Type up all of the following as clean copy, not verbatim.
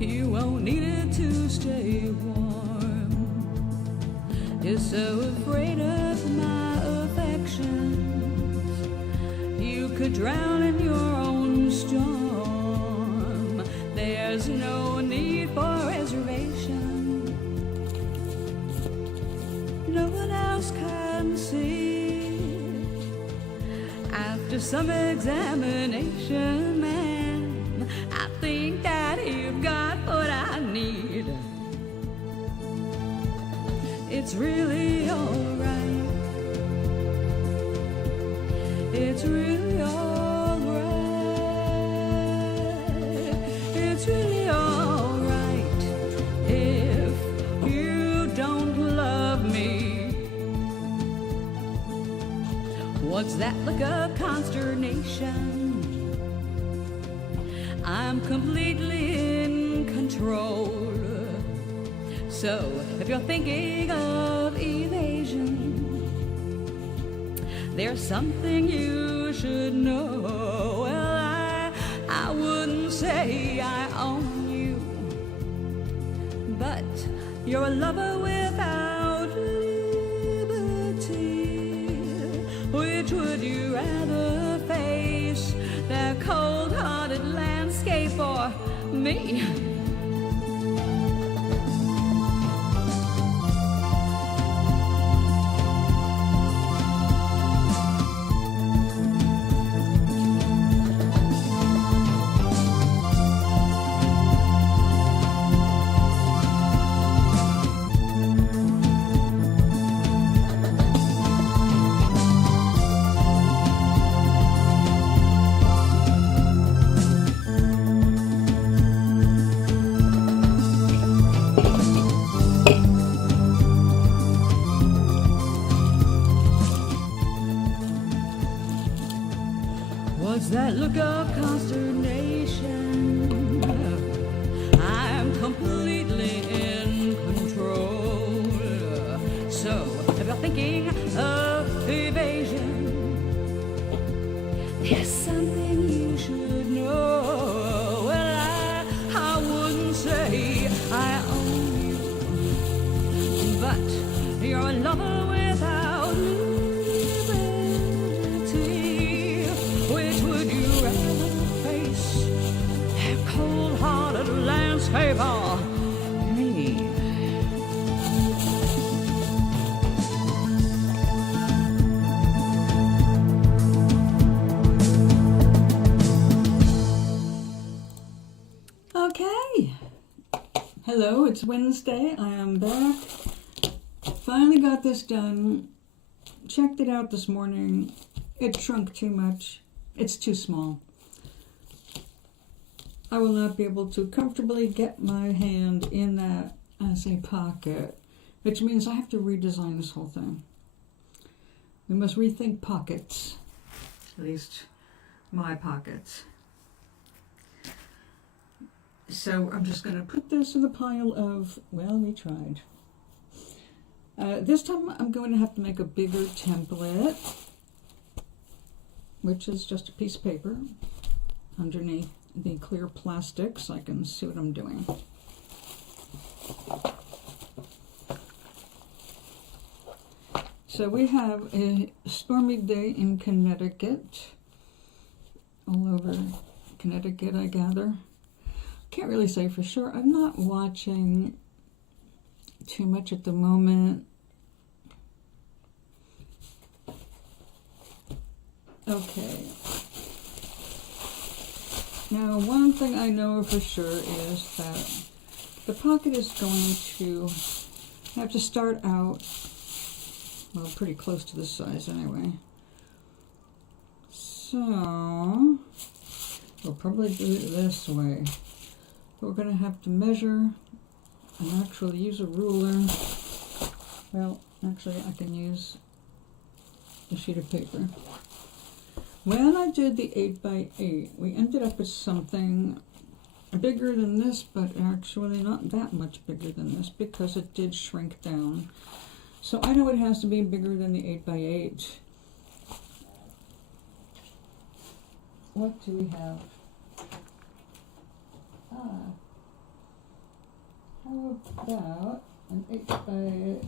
You won't need it to stay warm. You're so afraid of my affections. You could drown in your own storm. There's no need for reservation. No one else can see. After some examination, man, I think that you've got what I need. It's really alright. It's really alright. It's really alright if you don't love me. What's that look of consternation? I'm completely in control. So if you're thinking of evasion, there's something you should know. Well, I wouldn't say I own you, but you're a lover without liberty. Which would you rather face, that cold-hearted landscape or me? What's that look of consternation? I'm completely in control. So if you're thinking of evasion, there's something you should know. Well, I wouldn't say I own you, but you're a lover without liberty. Which would you rather face, that cold-hearted landscape or me? Okay. Hello, it's Wednesday. I am back. Finally got this done. Checked it out this morning. It shrunk too much. It's too small. I will not be able to comfortably get my hand in that as a pocket, which means I have to redesign this whole thing. We must rethink pockets, at least my pockets. So I'm just going to put this in the pile of, well, we tried. This time I'm going to have to make a bigger template, which is just a piece of paper underneath the clear plastic so I can see what I'm doing. So we have a stormy day in Connecticut, all over Connecticut, I gather. Can't really say for sure. I'm not watching too much at the moment. Okay. Now, one thing I know for sure is that the pocket is going to have to start out, well, pretty close to this size anyway. So, We'll probably do it this way. We're going to have to measure and actually use a ruler. Well, actually I can use a sheet of paper. When I did the 8x8, we ended up with something bigger than this, but actually not that much bigger than this because it did shrink down. So I know it has to be bigger than the 8x8. What do we have? How about an 8x10?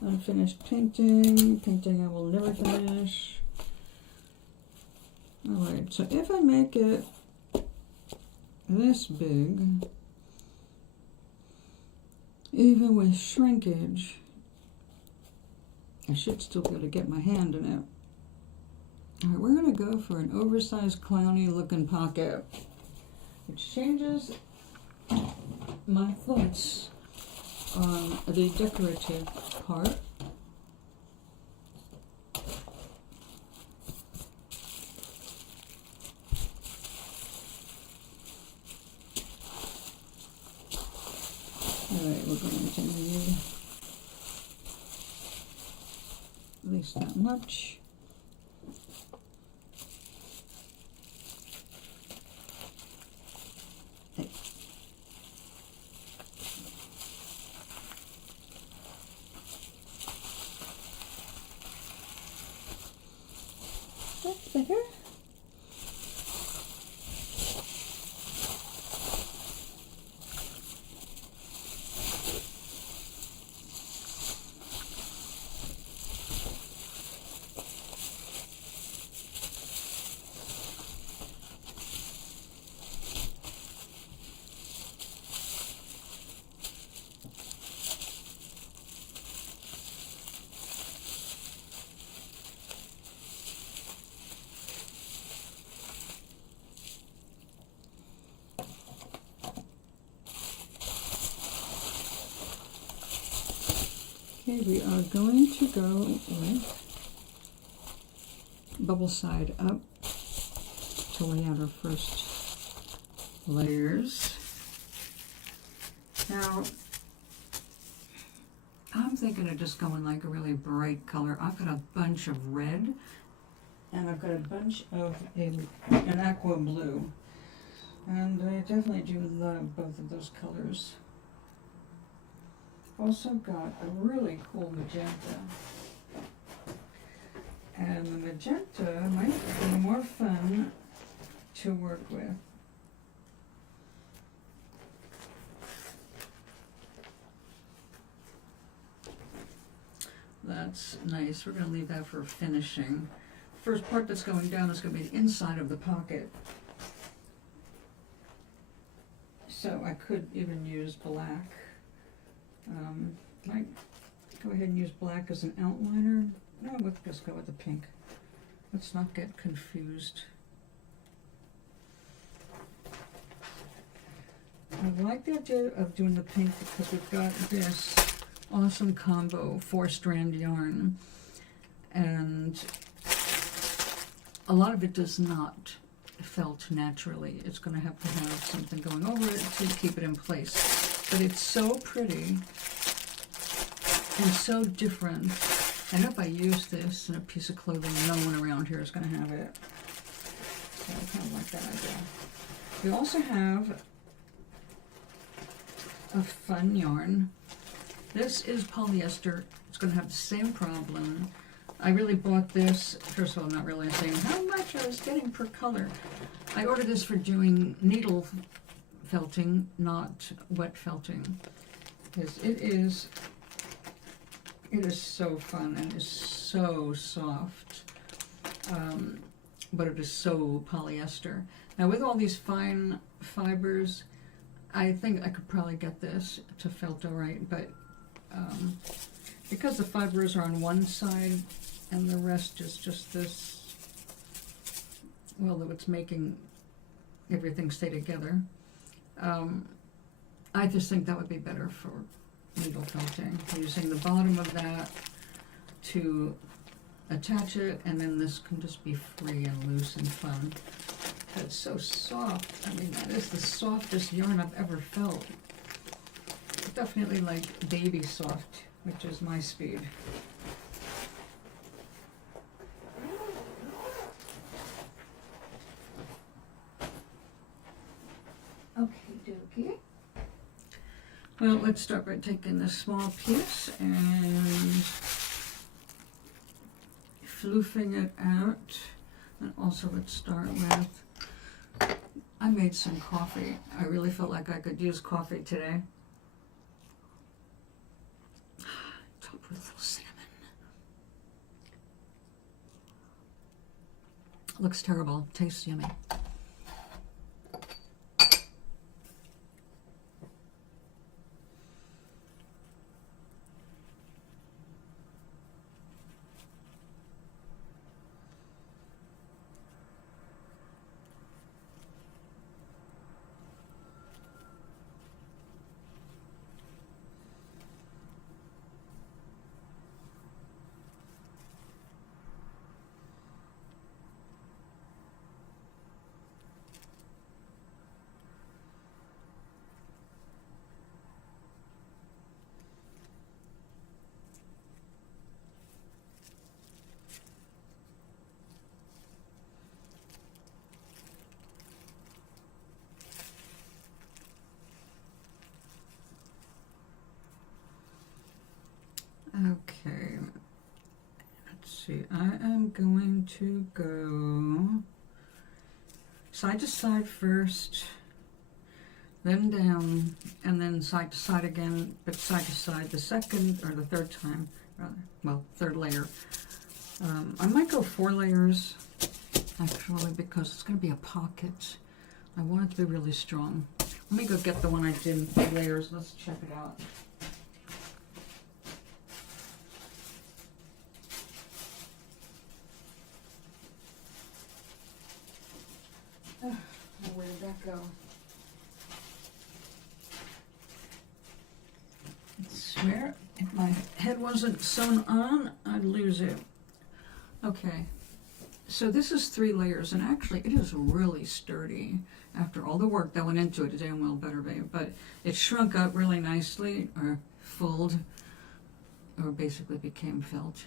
Unfinished painting. Painting I will never finish. Alright, so if I make it this big, even with shrinkage, I should still be able to get my hand in it. Alright, we're going to go for an oversized clowny looking pocket, which changes my thoughts on the decorative part. Alright, we're going to need at least that much. That's better. Okay, we are going to go with bubble side up to lay out our first layers. Now, I'm thinking of just going like a really bright color. I've got a bunch of red and I've got a bunch of an aqua blue. And I definitely do love both of those colors. Also got a really cool magenta, and the magenta might be more fun to work with. That's nice. We're going to leave that for finishing. First part that's going down is going to be the inside of the pocket. So I could even use black. Might go ahead and use black as an outliner. No, we'll just go with the pink. Let's not get confused. I like the idea of doing the pink because we've got this awesome combo 4-strand yarn, and a lot of it does not felt naturally. It's going to have something going over it to keep it in place. But it's so pretty and so different. And if I use this in a piece of clothing, no one around here is going to have it. So I kind of like that idea. We also have a fun yarn. This is polyester. It's going to have the same problem. I really bought this, first of all, not really saying how much I was getting per color. I ordered this for doing needle felting, not wet felting, because it is so fun and is so soft, but it is so polyester. Now with all these fine fibers, I think I could probably get this to felt all right, but because the fibers are on one side and the rest is just this, well, what's making everything stay together, I just think that would be better for needle felting, using the bottom of that to attach it, and then this can just be free and loose and fun. It's so soft. I mean, that is the softest yarn I've ever felt. Definitely like baby soft, which is my speed. Okay, dokie. Well, let's start by taking this small piece and floofing it out. And also let's start with, I made some coffee. I really felt like I could use coffee today. Topped with a little cinnamon. Looks terrible, tastes yummy. Okay, let's see, I am going to go side to side first, then down, and then side to side again, but side to side the second, or the third time, rather, well, third layer. I might go 4 layers, actually, because it's going to be a pocket. I want it to be really strong. Let me go get the one I did in 3 layers, let's check it out. Where did that go? I swear, if my head wasn't sewn on, I'd lose it. Okay, so this is 3 layers, and actually it is really sturdy after all the work that went into it. It damn well better be, but it shrunk up really nicely, or folded, or basically became felt.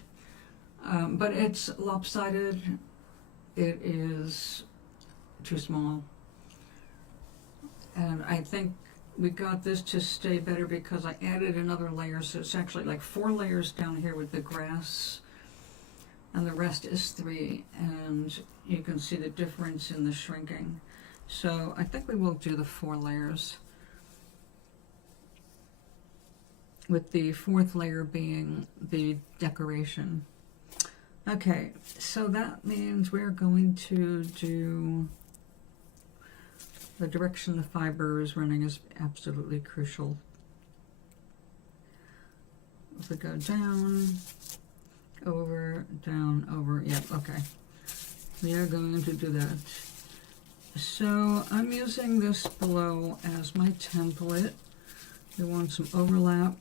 But it's lopsided. It is too small. And I think we got this to stay better because I added another layer, so it's actually like 4 layers down here with the grass, and the rest is 3, and you can see the difference in the shrinking. So I think we will do the 4 layers, with the 4th layer being the decoration. Okay, so that means we're going to do the direction the fiber is running is absolutely crucial. If we go down, over, down, over, yep, okay. We are going to do that. So I'm using this below as my template. We want some overlap,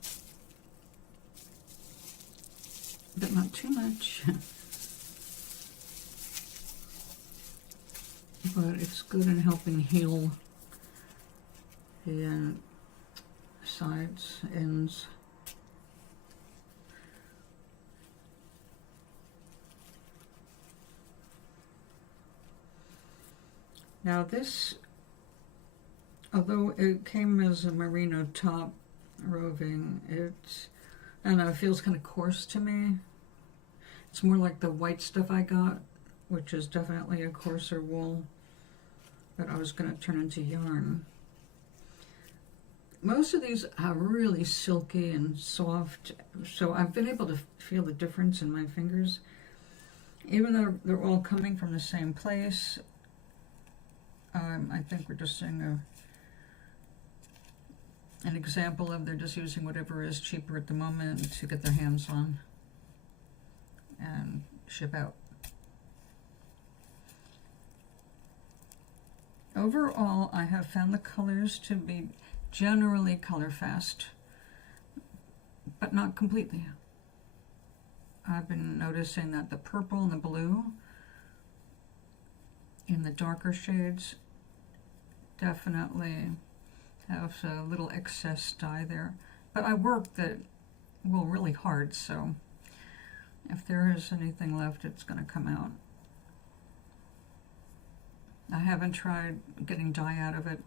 but not too much. But it's good in helping heal the sides, ends. Now this, although it came as a merino top roving, I don't know, it feels kind of coarse to me. It's more like the white stuff I got, which is definitely a coarser wool that I was going to turn into yarn. Most of these are really silky and soft, so I've been able to feel the difference in my fingers. Even though they're all coming from the same place, I think we're just seeing an example of they're just using whatever is cheaper at the moment to get their hands on and ship out. Overall, I have found the colors to be generally color fast, but not completely. I've been noticing that the purple and the blue in the darker shades definitely have a little excess dye there. But I worked it really hard, so if there is anything left, it's going to come out. I haven't tried getting dye out of it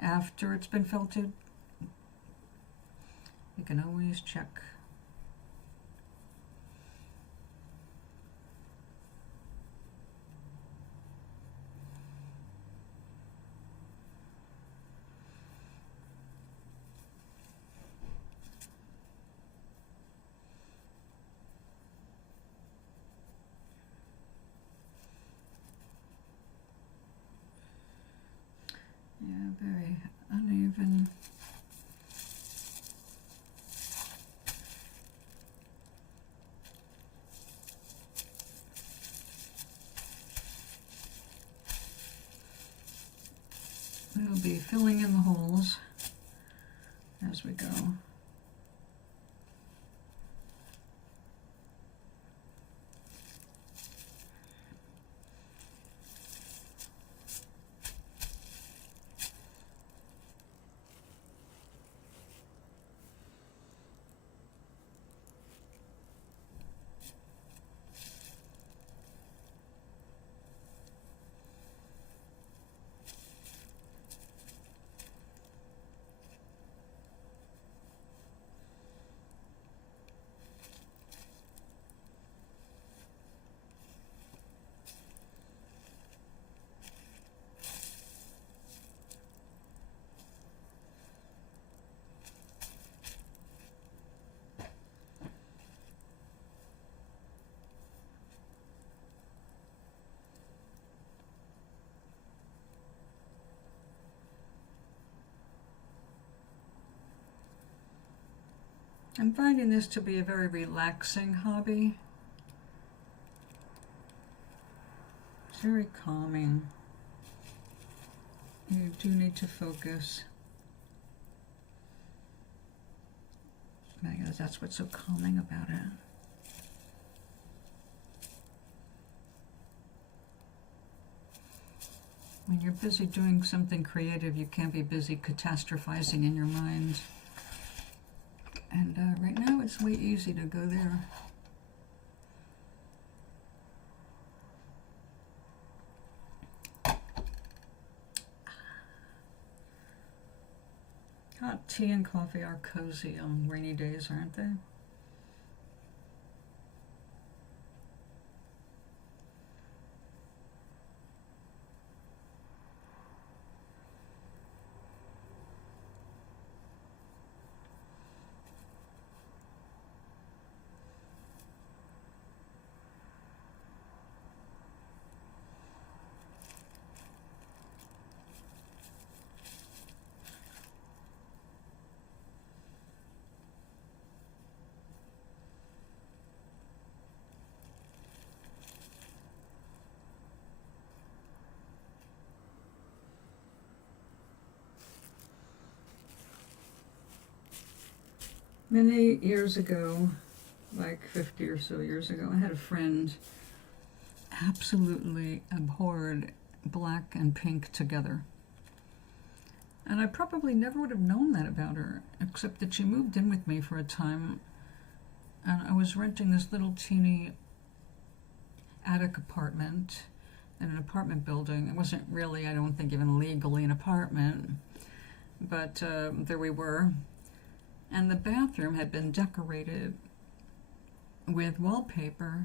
after it's been felted. You can always check. Yeah, very uneven. We'll be filling in the holes as we go. I'm finding this to be a very relaxing hobby. It's very calming. You do need to focus. I guess that's what's so calming about it. When you're busy doing something creative, you can't be busy catastrophizing in your mind. And right now it's way easy to go there. Hot tea and coffee are cozy on rainy days, aren't they? Many years ago, like 50 or so years ago, I had a friend absolutely abhorred black and pink together. And I probably never would have known that about her, except that she moved in with me for a time, and I was renting this little teeny attic apartment in an apartment building. It wasn't really, I don't think, even legally an apartment, but there we were. And the bathroom had been decorated with wallpaper,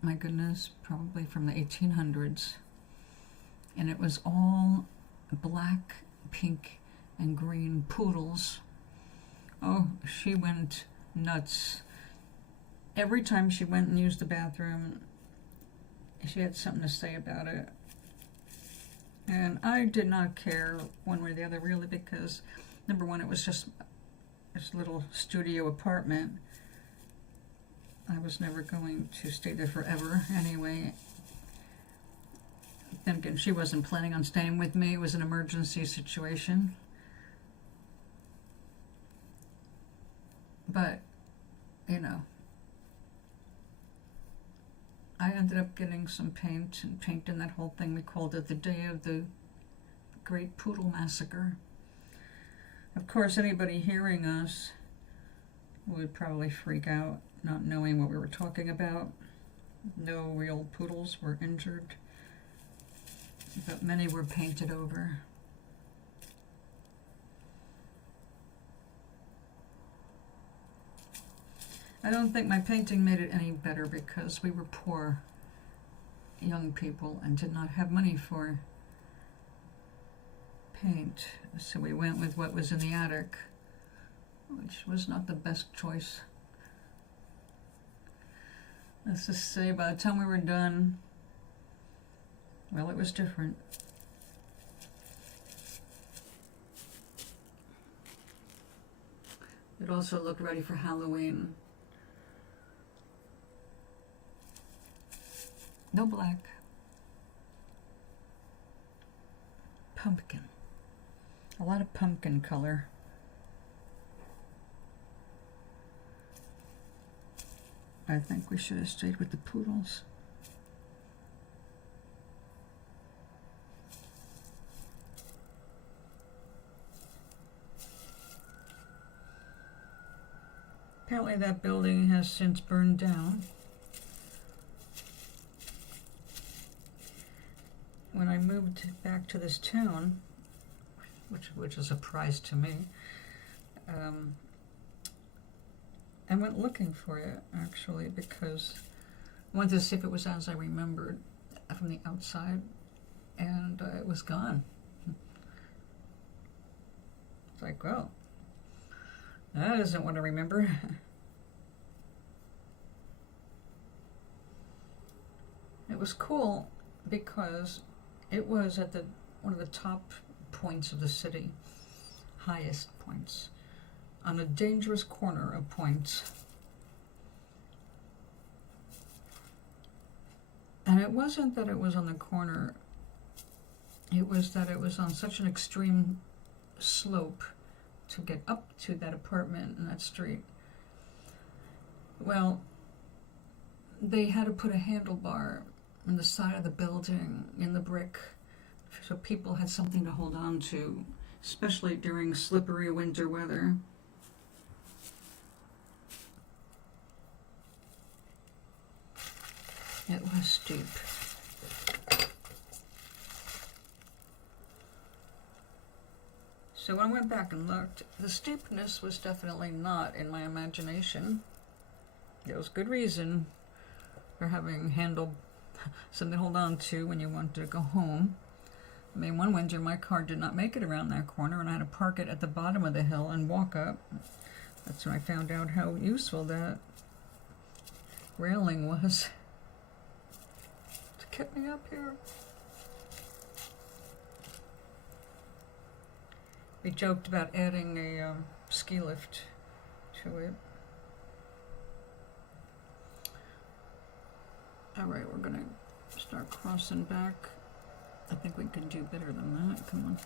my goodness, probably from the 1800s. And it was all black, pink, and green poodles. Oh, she went nuts. Every time she went and used the bathroom, she had something to say about it. And I did not care one way or the other, really, because number one, it was just this little studio apartment. I was never going to stay there forever anyway. Then again, she wasn't planning on staying with me. It was an emergency situation. But, you know, I ended up getting some paint and painting that whole thing. We called it the day of the Great Poodle Massacre. Of course, anybody hearing us would probably freak out, not knowing what we were talking about. No real poodles were injured, but many were painted over. I don't think my painting made it any better because we were poor young people and did not have money for paint. So we went with what was in the attic, which was not the best choice. Let's just say by the time we were done, well, it was different. It also looked ready for Halloween. No black. Pumpkin. A lot of pumpkin color. I think we should have stayed with the poodles. Apparently that building has since burned down. When I moved back to this town, which is a surprise to me, I went looking for it, actually, because I wanted to see if it was as I remembered from the outside, and it was gone. It's like, well, that isn't what I remember. It was cool because it was at one of the top points of the city, highest points, on a dangerous corner of points. And it wasn't that it was on the corner, it was that it was on such an extreme slope to get up to that apartment in that street. Well, they had to put a handlebar on the side of the building in the brick so people had something to hold on to, especially during slippery winter weather. It was steep. So when I went back and looked, the steepness was definitely not in my imagination. There was good reason for having something to hold on to when you wanted to go home. I mean, one winter my car did not make it around that corner and I had to park it at the bottom of the hill and walk up. That's when I found out how useful that railing was to keep me up here. We joked about adding a ski lift to it. All right, we're gonna start crossing back. I think we can do better than that. Come on.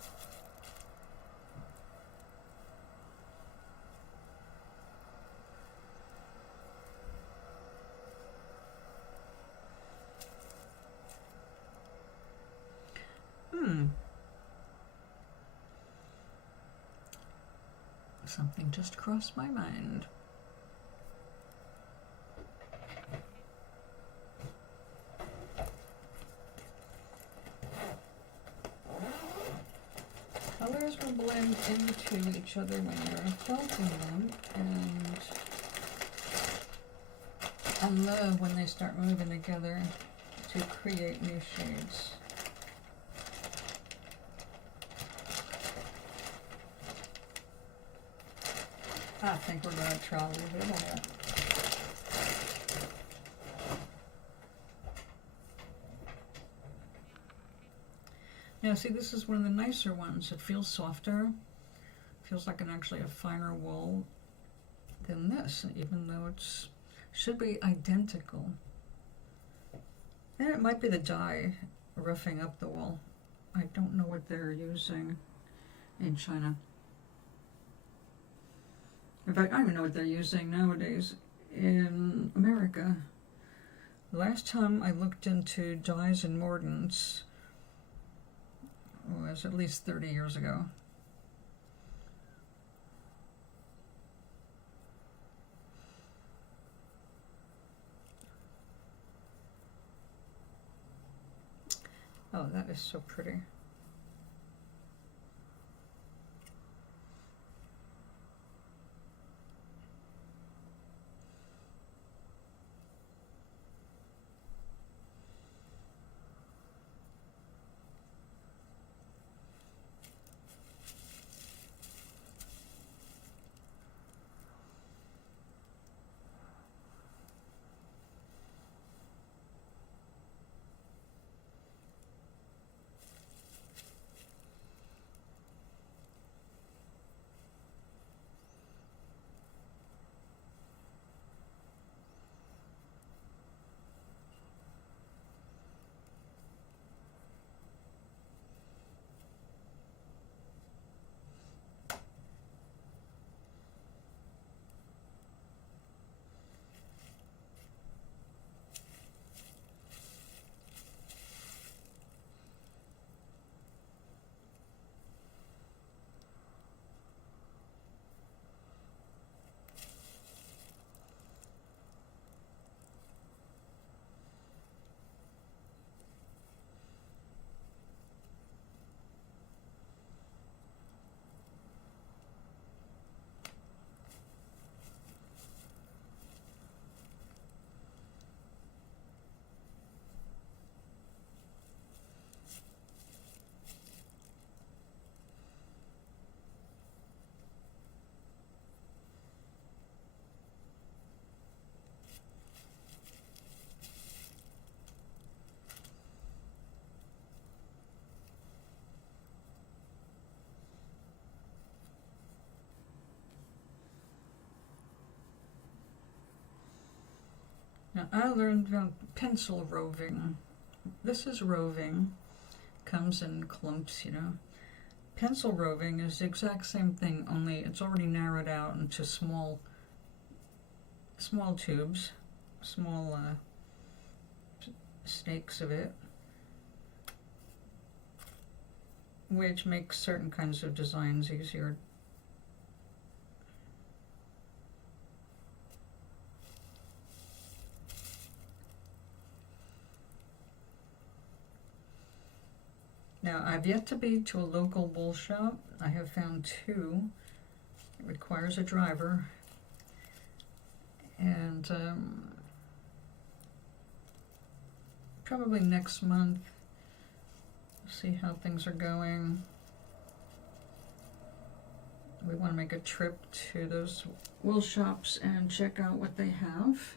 Something just crossed my mind. Colors will blend into each other when you're felting them, and I love when they start moving together to create new shades. I think we're going to try a little bit of that. Now see, this is one of the nicer ones. It feels softer. Feels like actually a finer wool than this, even though it should be identical. And it might be the dye roughing up the wool. I don't know what they're using in China. In fact, I don't even know what they're using nowadays in America. Last time I looked into dyes and mordants was at least 30 years ago. Oh, that is so pretty. Now, I learned about pencil roving. This is roving, comes in clumps, you know. Pencil roving is the exact same thing, only it's already narrowed out into small tubes, small snakes of it, which makes certain kinds of designs easier. Now, I've yet to be to a local wool shop. I have found two. It requires a driver. And probably next month, see how things are going. We want to make a trip to those wool shops and check out what they have.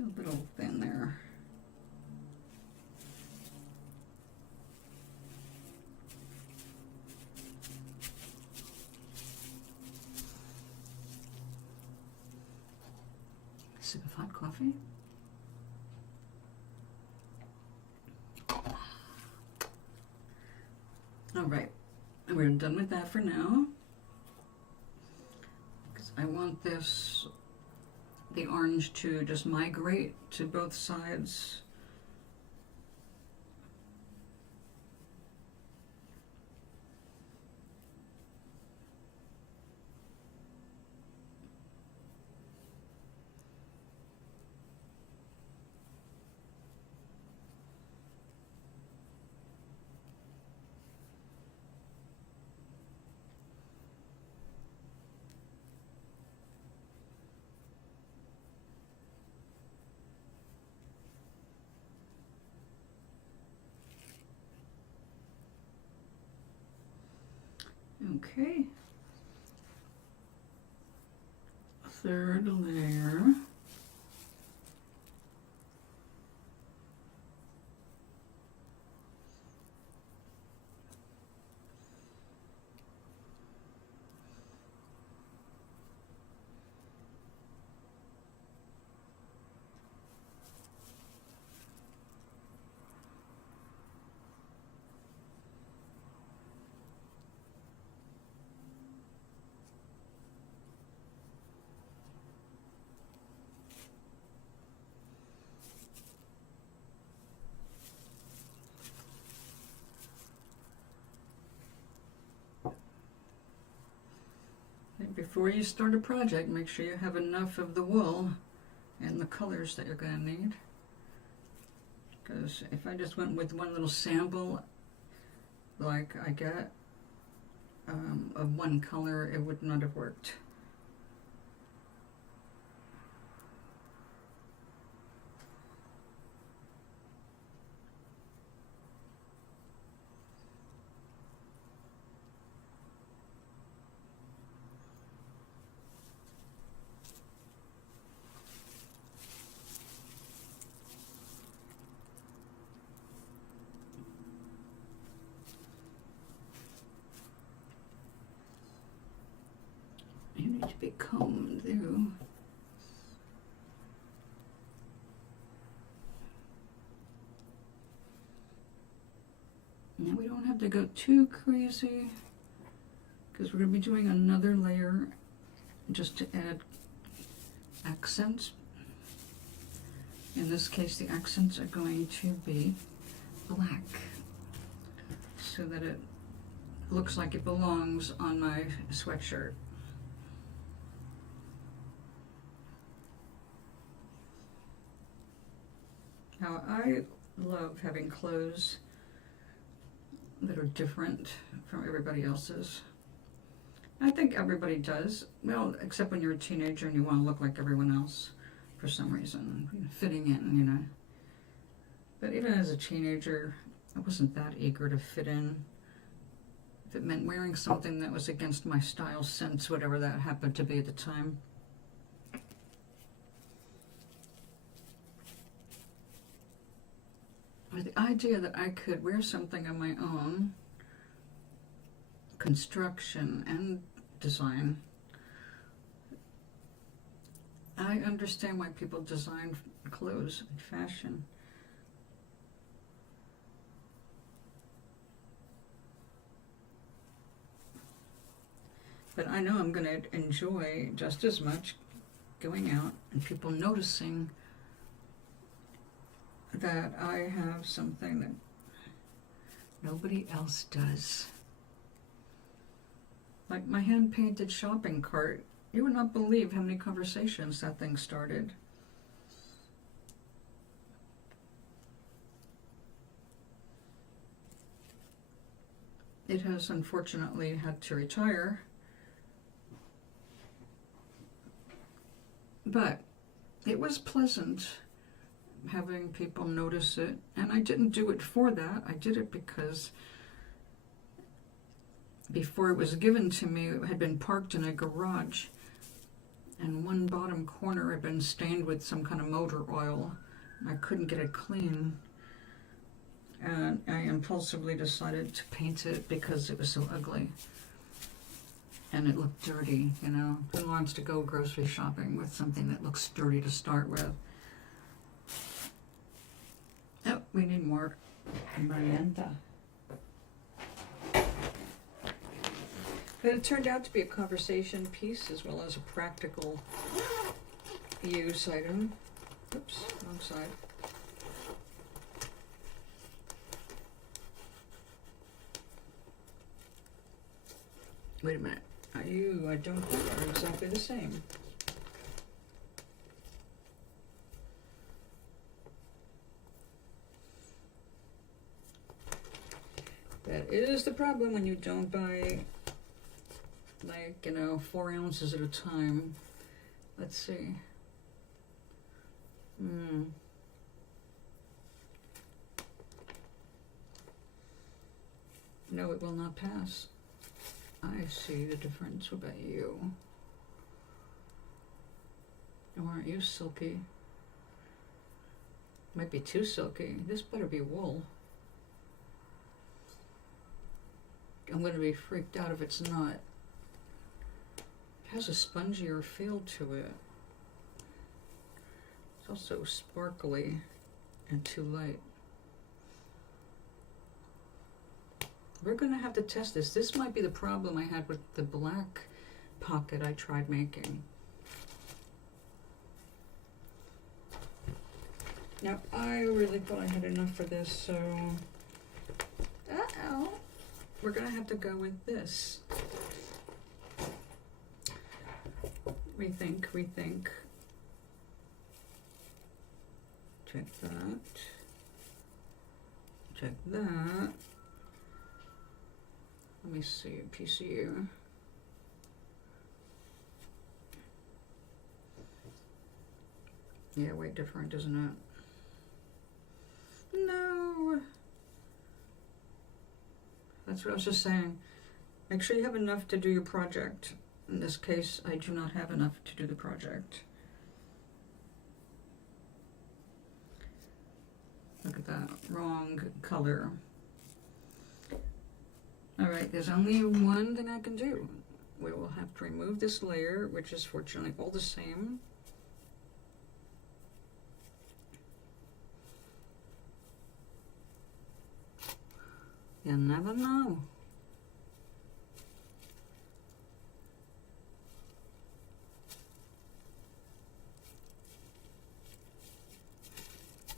A little thin there. Sip of hot coffee. All right, we're done with that for now. Because I want the orange to just migrate to both sides. Okay. Third layer. Before you start a project, make sure you have enough of the wool and the colors that you're going to need. Because if I just went with one little sample, like I get, of one color, it would not have worked. You need to be combed through. Now we don't have to go too crazy because we're going to be doing another layer just to add accents. In this case, the accents are going to be black so that it looks like it belongs on my sweatshirt. Now, I love having clothes that are different from everybody else's. I think everybody does. Well, except when you're a teenager and you want to look like everyone else for some reason. Fitting in, you know. But even as a teenager, I wasn't that eager to fit in. If it meant wearing something that was against my style sense, whatever that happened to be at the time. The idea that I could wear something on my own, construction and design, I understand why people design clothes and fashion. But I know I'm going to enjoy just as much going out and people noticing that I have something that nobody else does. Like my hand-painted shopping cart. You would not believe how many conversations that thing started. It has unfortunately had to retire. But it was pleasant having people notice it, and I didn't do it for that. I did it because before it was given to me, it had been parked in a garage, and one bottom corner had been stained with some kind of motor oil. I couldn't get it clean, and I impulsively decided to paint it because it was so ugly. and it looked dirty, you know. Who wants to go grocery shopping with something that looks dirty to start with? Oh, we need more magenta. But it turned out to be a conversation piece as well as a practical use item. Oops, wrong side. Wait a minute. I don't think are exactly the same. That is the problem when you don't buy, like, you know, 4 ounces at a time. Let's see. No, it will not pass. I see the difference. What about you? Oh, aren't you silky? Might be too silky. This better be wool. I'm going to be freaked out if it's not. It has a spongier feel to it. It's also sparkly and too light. We're going to have to test this. This might be the problem I had with the black pocket I tried making. Now, I really thought I had enough for this, so... Uh-oh. We're going to have to go with this. Rethink, rethink. Check that. Check that. Let me see, PCU. Yeah, way different, isn't it? No! That's what I was just saying. Make sure you have enough to do your project. In this case, I do not have enough to do the project. Look at that, wrong color. Alright, there's only one thing I can do. We will have to remove this layer, which is fortunately all the same. You never know.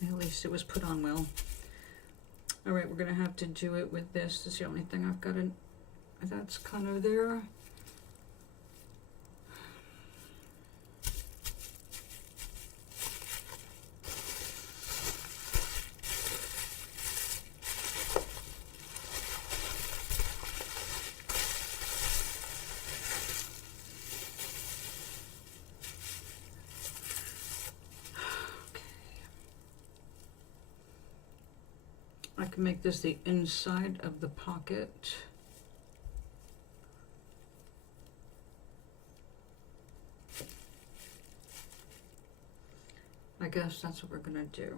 At least it was put on well. Alright, we're going to have to do it with this. This is the only thing I've got to... That's kind of there. I can make this the inside of the pocket. I guess that's what we're gonna do.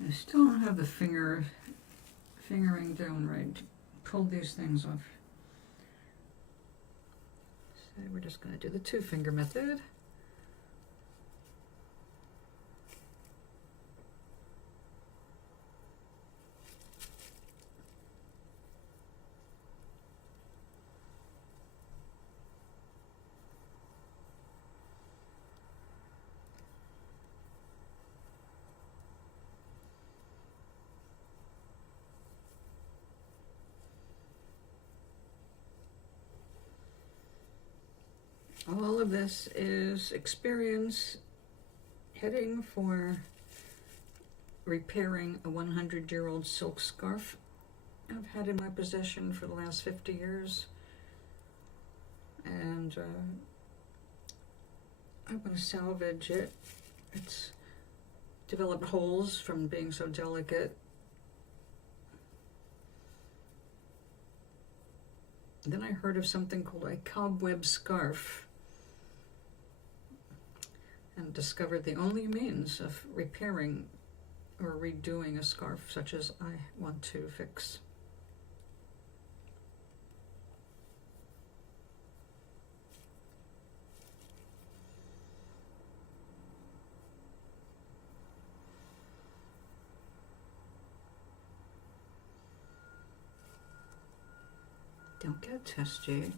I still don't have the fingering down right. Pull these things off. So we're just going to do the 2-finger method. all of this is experience heading for repairing a 100-year-old silk scarf I've had in my possession for the last 50 years. And I want to salvage it. It's developed holes from being so delicate. Then I heard of something called a cobweb scarf and discovered the only means of repairing or redoing a scarf such as I want to fix. Don't get testy.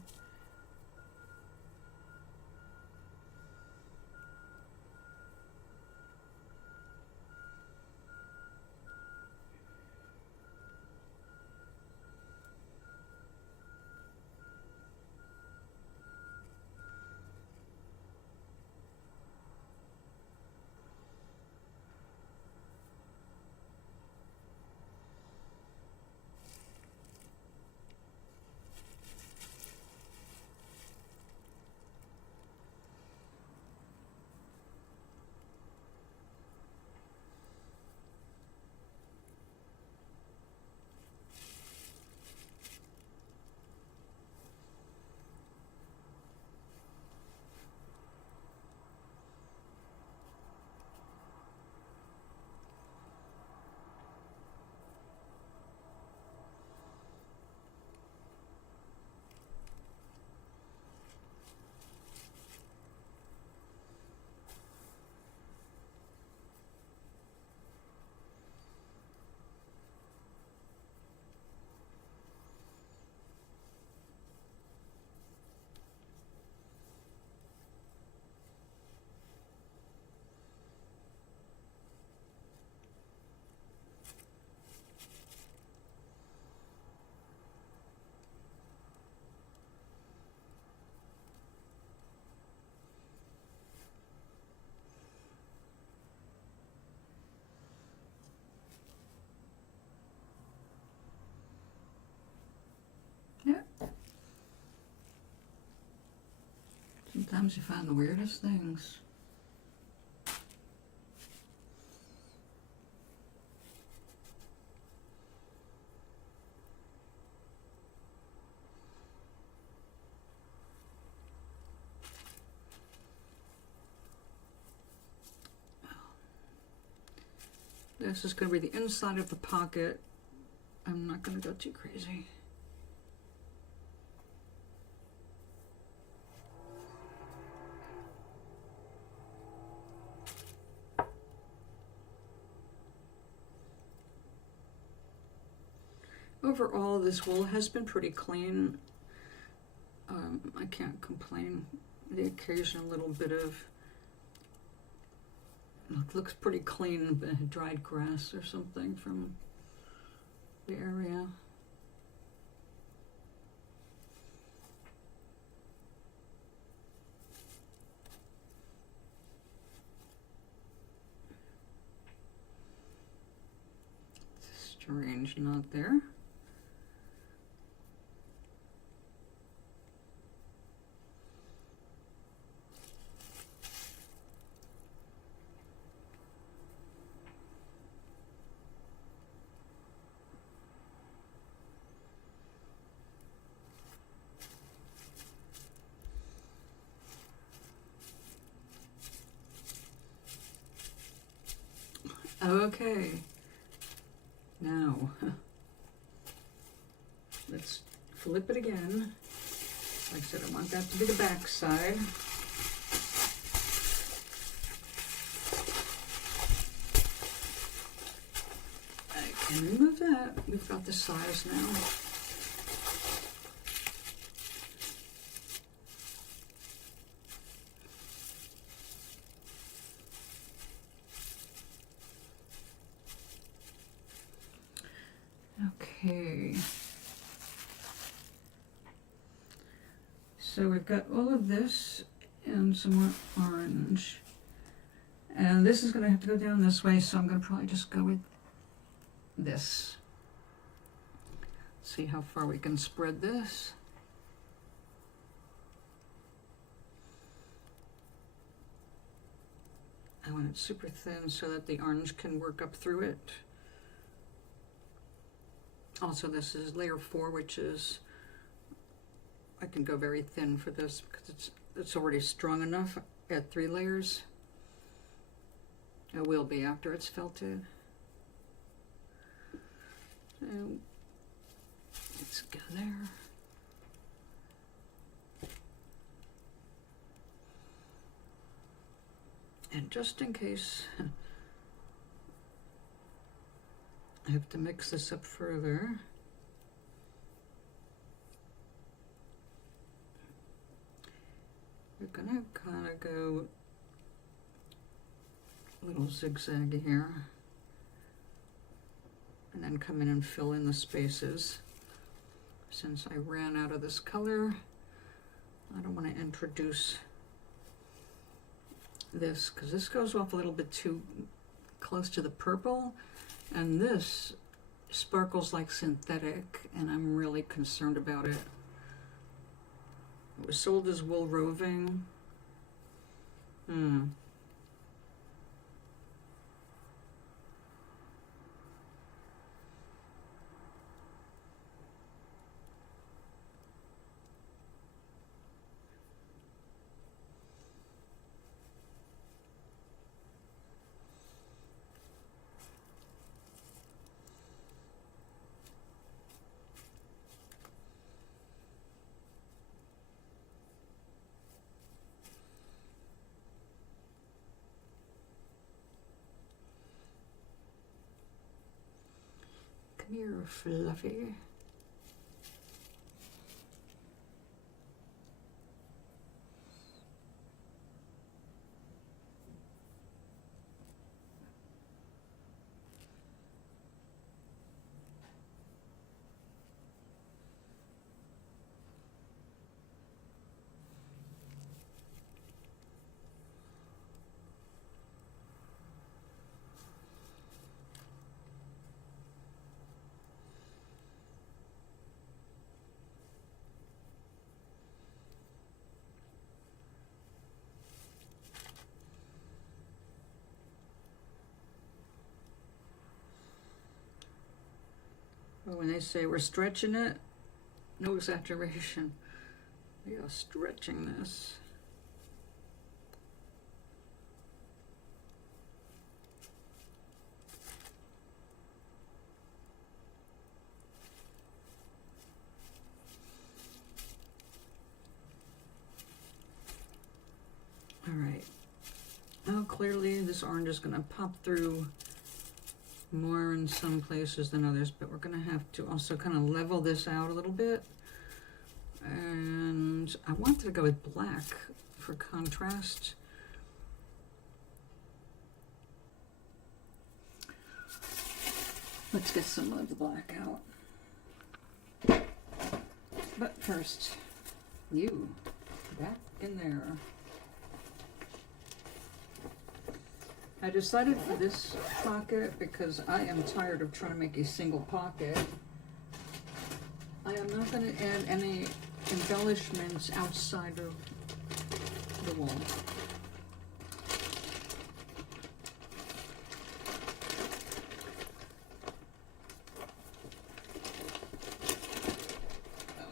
Sometimes you find the weirdest things. This is going to be the inside of the pocket. I'm not going to go too crazy. Overall, this wool has been pretty clean. I can't complain. The occasional little bit of, it looks pretty clean, but dried grass or something from the area. Strange knot there. Okay, now let's flip it again. Like I said, I want that to be the back side. I can remove that. We've got the size now. Okay, so we've got all of this and some more orange. And this is going to have to go down this way, so I'm going to probably just go with this. See how far we can spread this. I want it super thin so that the orange can work up through it. Also, this is layer 4, which is, I can go very thin for this because it's already strong enough at 3 layers. It will be after it's felted. So let's go there. And just in case I have to mix this up further, we're gonna kind of go a little zigzag here and then come in and fill in the spaces. Since I ran out of this color, I don't want to introduce this because this goes off a little bit too close to the purple, and this sparkles like synthetic, and I'm really concerned about it. It was sold as wool roving. Come here, Fluffy. When they say we're stretching it, no exaggeration. We are stretching this. All right. Now clearly this orange is going to pop through more in some places than others, but we're going to have to also kind of level this out a little bit. And I wanted to go with black for contrast. Let's get some of the black out. But first, you back in there. I decided for this pocket, because I am tired of trying to make a single pocket, I am not going to add any embellishments outside of the wall.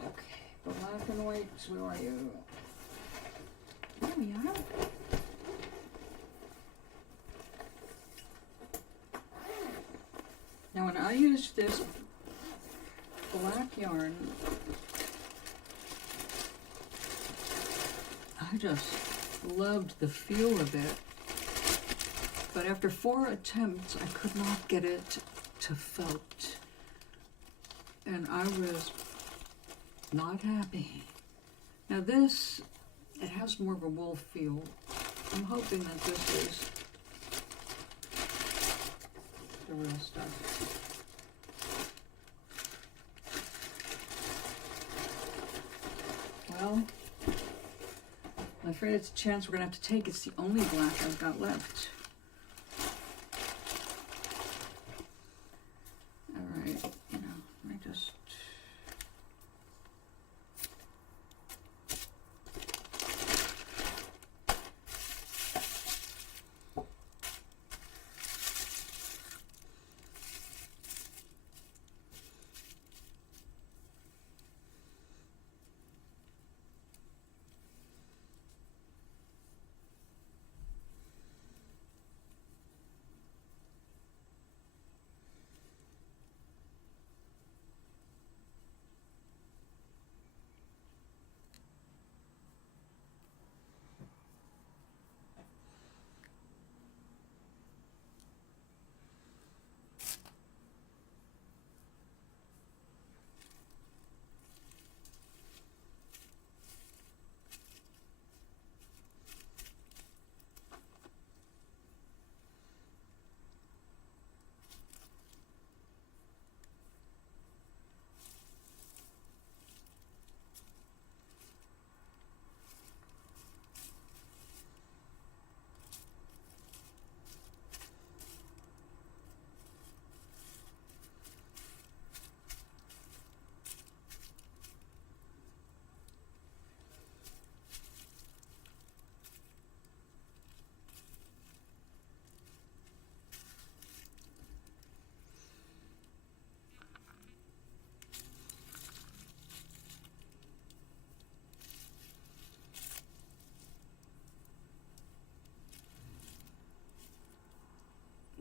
Okay, black and white, where are you? There we are. Now when I use this black yarn, I just loved the feel of it. But after 4 attempts, I could not get it to felt. And I was not happy. Now this, it has more of a wool feel. I'm hoping that this is the real stuff. Well, I'm afraid it's a chance we're going to have to take. It's the only black I've got left. All right, you know, let me just...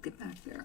Get back there.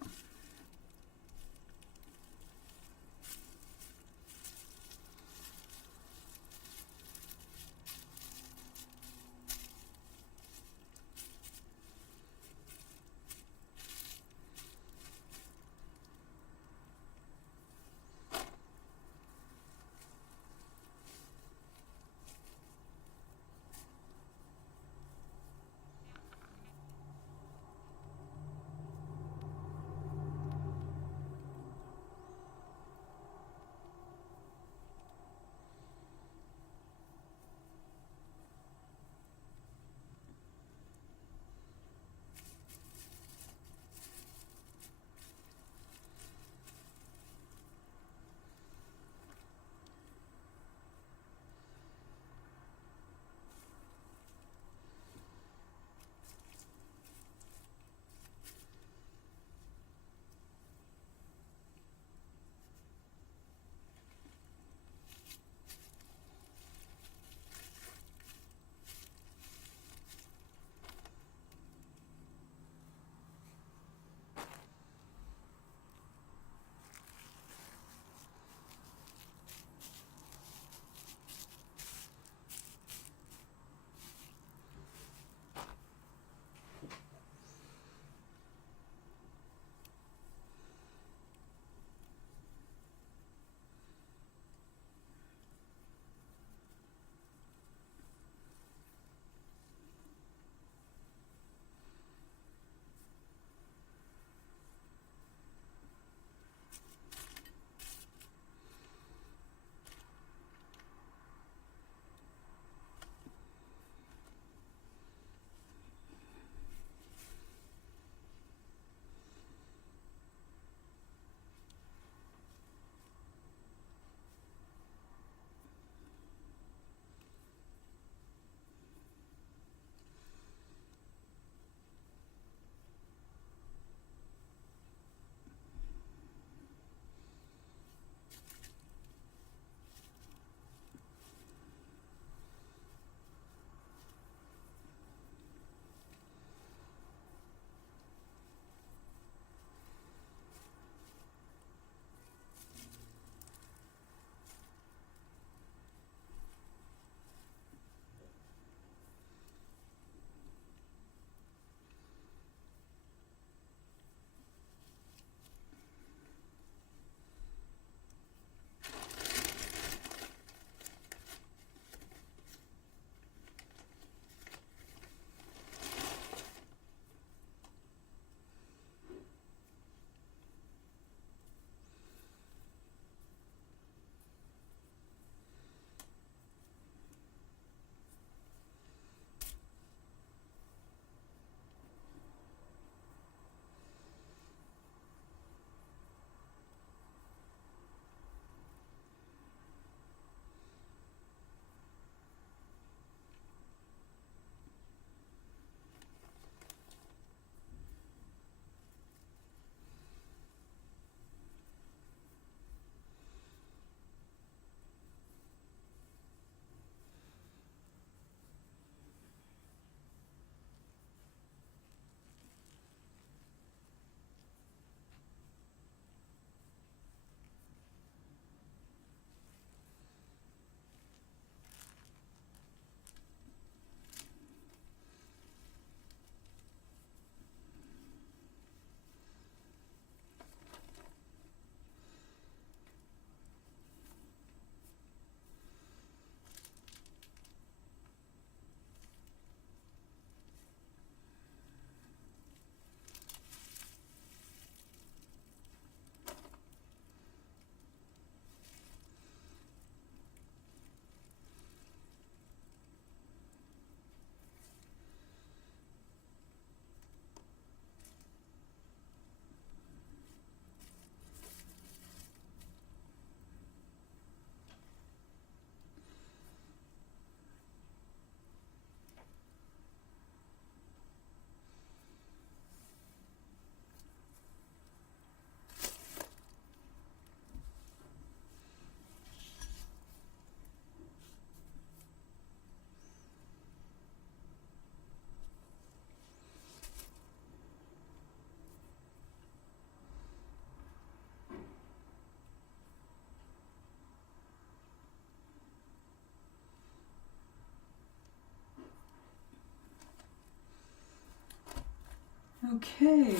Okay.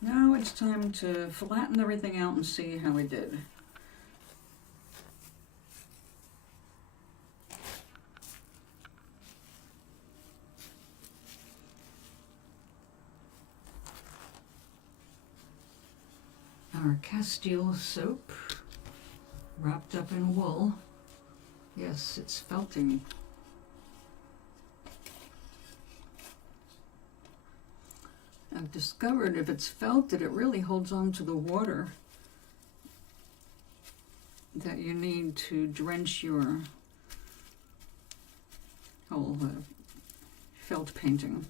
Now it's time to flatten everything out and see how we did. Our Castile soap, wrapped up in wool. Yes, it's felting. I've discovered if it's felted, it really holds on to the water that you need to drench your whole felt painting.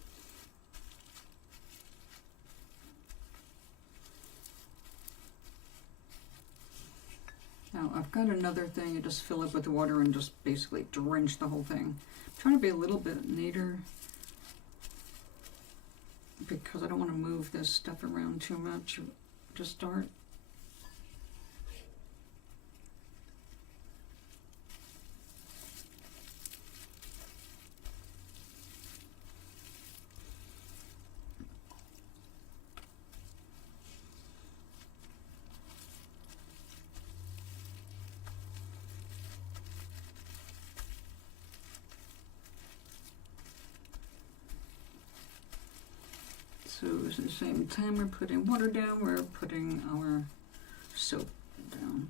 Now I've got another thing, you just fill it with water and just basically drench the whole thing. I'm trying to be a little bit neater because I don't want to move this stuff around too much to start. So at the same time we're putting water down, we're putting our soap down.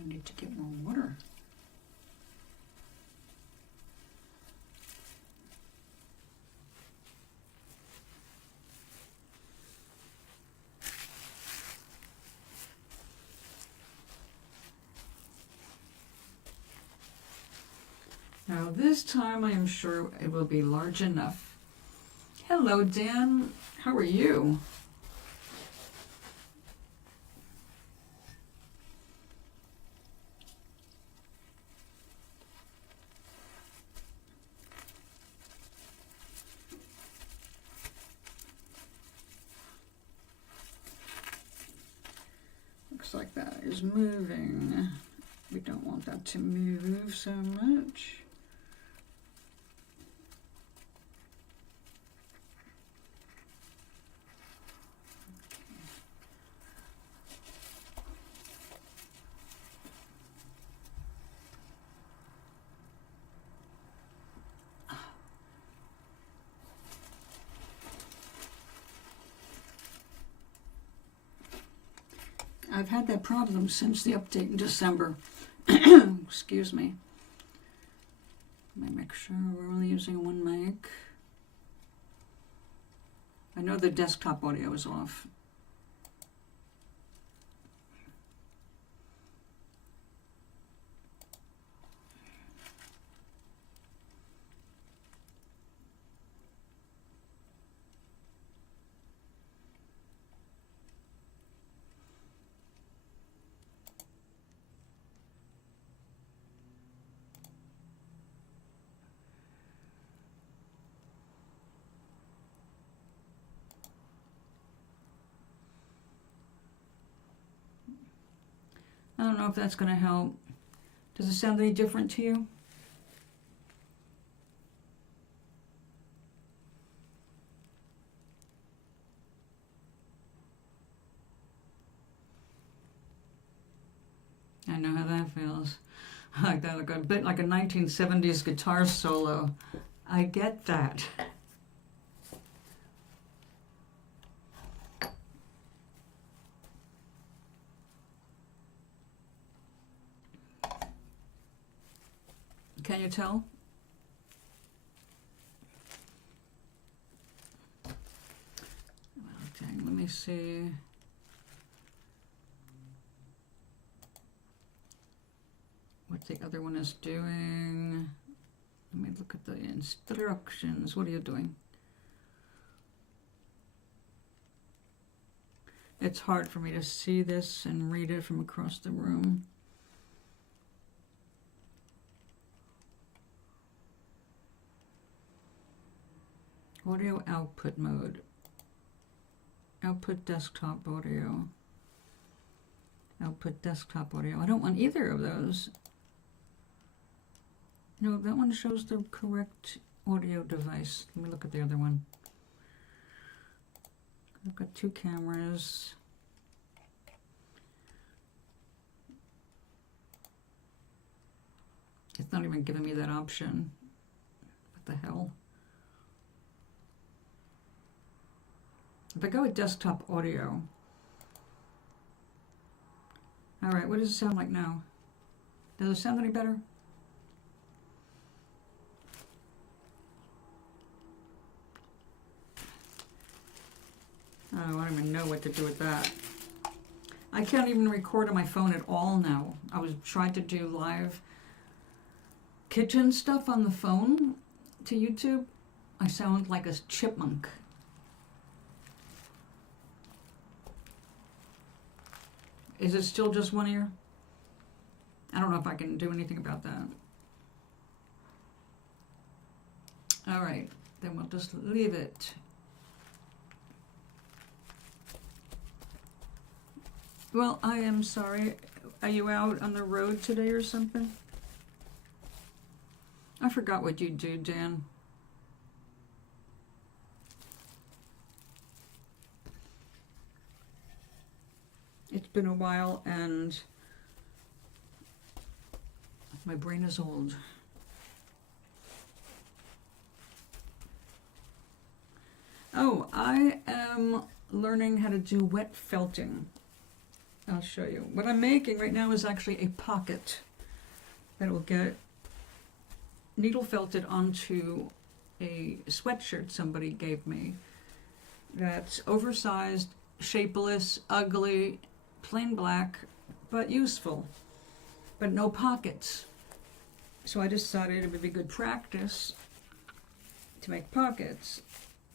I need to get more water. Now this time I am sure it will be large enough. Hello Dan, how are you? Looks like that is moving. We don't want that to move so much. I've had that problem since the update in December. Excuse me. Let me make sure we're only using one mic. I know the desktop audio is off. I don't know if that's going to help. Does it sound any different to you? I know how that feels. Like that, like a bit like a 1970s guitar solo. I get that. Can you tell? see. What the other one is doing. Let me look at the instructions. What are you doing? It's hard for me to see this and read it from across the room. Audio output mode. Output desktop audio. Output desktop audio. I don't want either of those. No, that one shows the correct audio device. Let me look at the other one. I've got 2 cameras. It's not even giving me that option. What the hell? If I go with desktop audio. All right, what does it sound like now? Does it sound any better? Oh, I don't even know what to do with that. I can't even record on my phone at all now. I was trying to do live kitchen stuff on the phone to YouTube. I sound like a chipmunk. Is it still just one ear? I don't know if I can do anything about that. All right, then we'll just leave it. Well, I am sorry. Are you out on the road today or something? I forgot what you do, Dan. It's been a while and my brain is old. Oh, I am learning how to do wet felting. I'll show you. What I'm making right now is actually a pocket that will get needle felted onto a sweatshirt somebody gave me that's oversized, shapeless, ugly, plain black, but useful, but no pockets. So I decided it would be good practice to make pockets.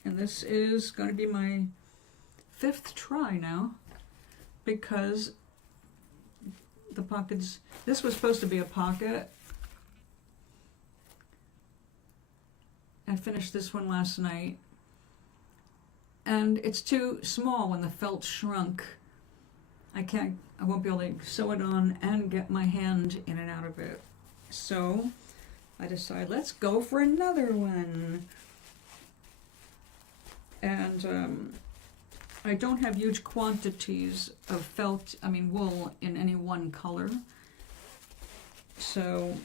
And this is going to be my 5th try now, because the pockets, this was supposed to be a pocket. I finished this one last night, and it's too small when the felt shrunk. I won't be able to sew it on and get my hand in and out of it. So I decided, let's go for another one. And I don't have huge quantities of wool in any one color. So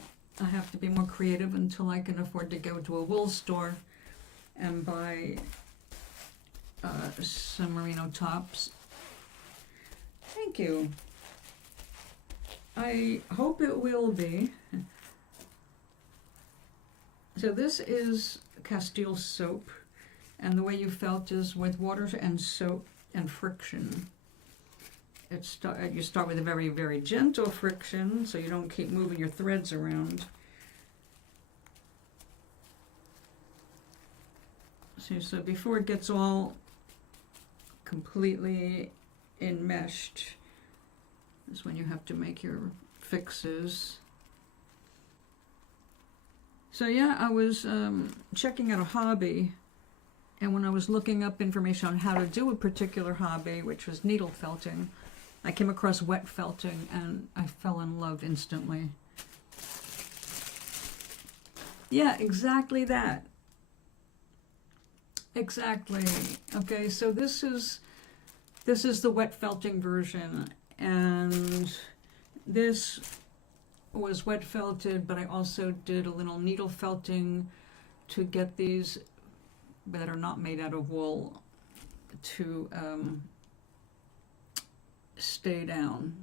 I have to be more creative until I can afford to go to a wool store and buy some merino tops. Thank you. I hope it will be. So this is Castile soap, and the way you felt is with water and soap and friction. You start with a very, very gentle friction, so you don't keep moving your threads around. See, so before it gets all completely enmeshed is when you have to make your fixes. So yeah, I was checking out a hobby, and when I was looking up information on how to do a particular hobby, which was needle felting, I came across wet felting, and I fell in love instantly. Yeah, exactly that. Exactly. Okay, so this is the wet felting version, and this was wet felted, but I also did a little needle felting to get these that are not made out of wool to stay down.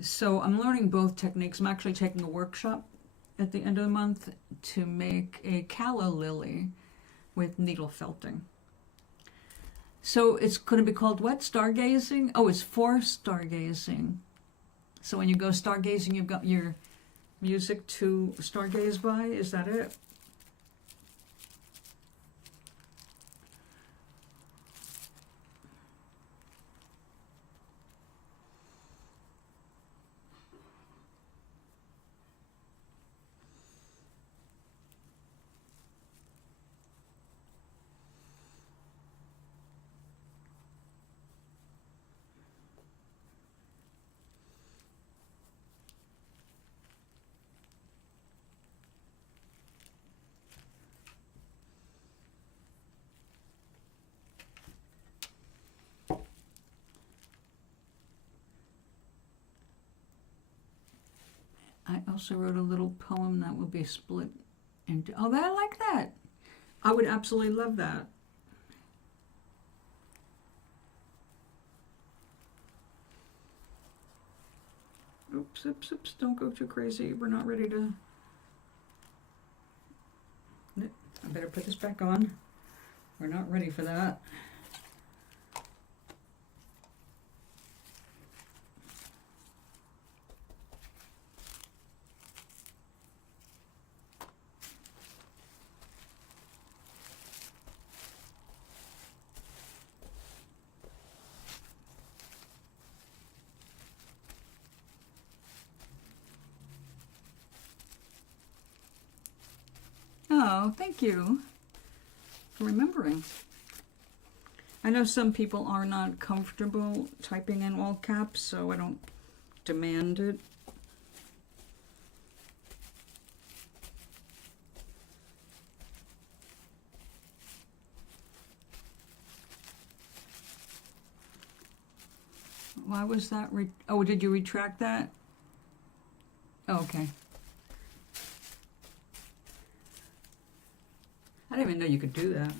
So I'm learning both techniques. I'm actually taking a workshop at the end of the month to make a calla lily with needle felting. So it's going to be called what? Stargazing? Oh, it's for stargazing. So when you go stargazing, you've got your music to stargaze by? Is that it? I also wrote a little poem that will be split into... Oh, I like that. I would absolutely love that. Oops, oops, oops. Don't go too crazy. We're not ready to... I better put this back on. We're not ready for that. Oh, thank you for remembering. I know some people are not comfortable typing in all caps, so I don't demand it. Why was that? Oh, did you retract that? Oh, okay. I didn't even know you could do that.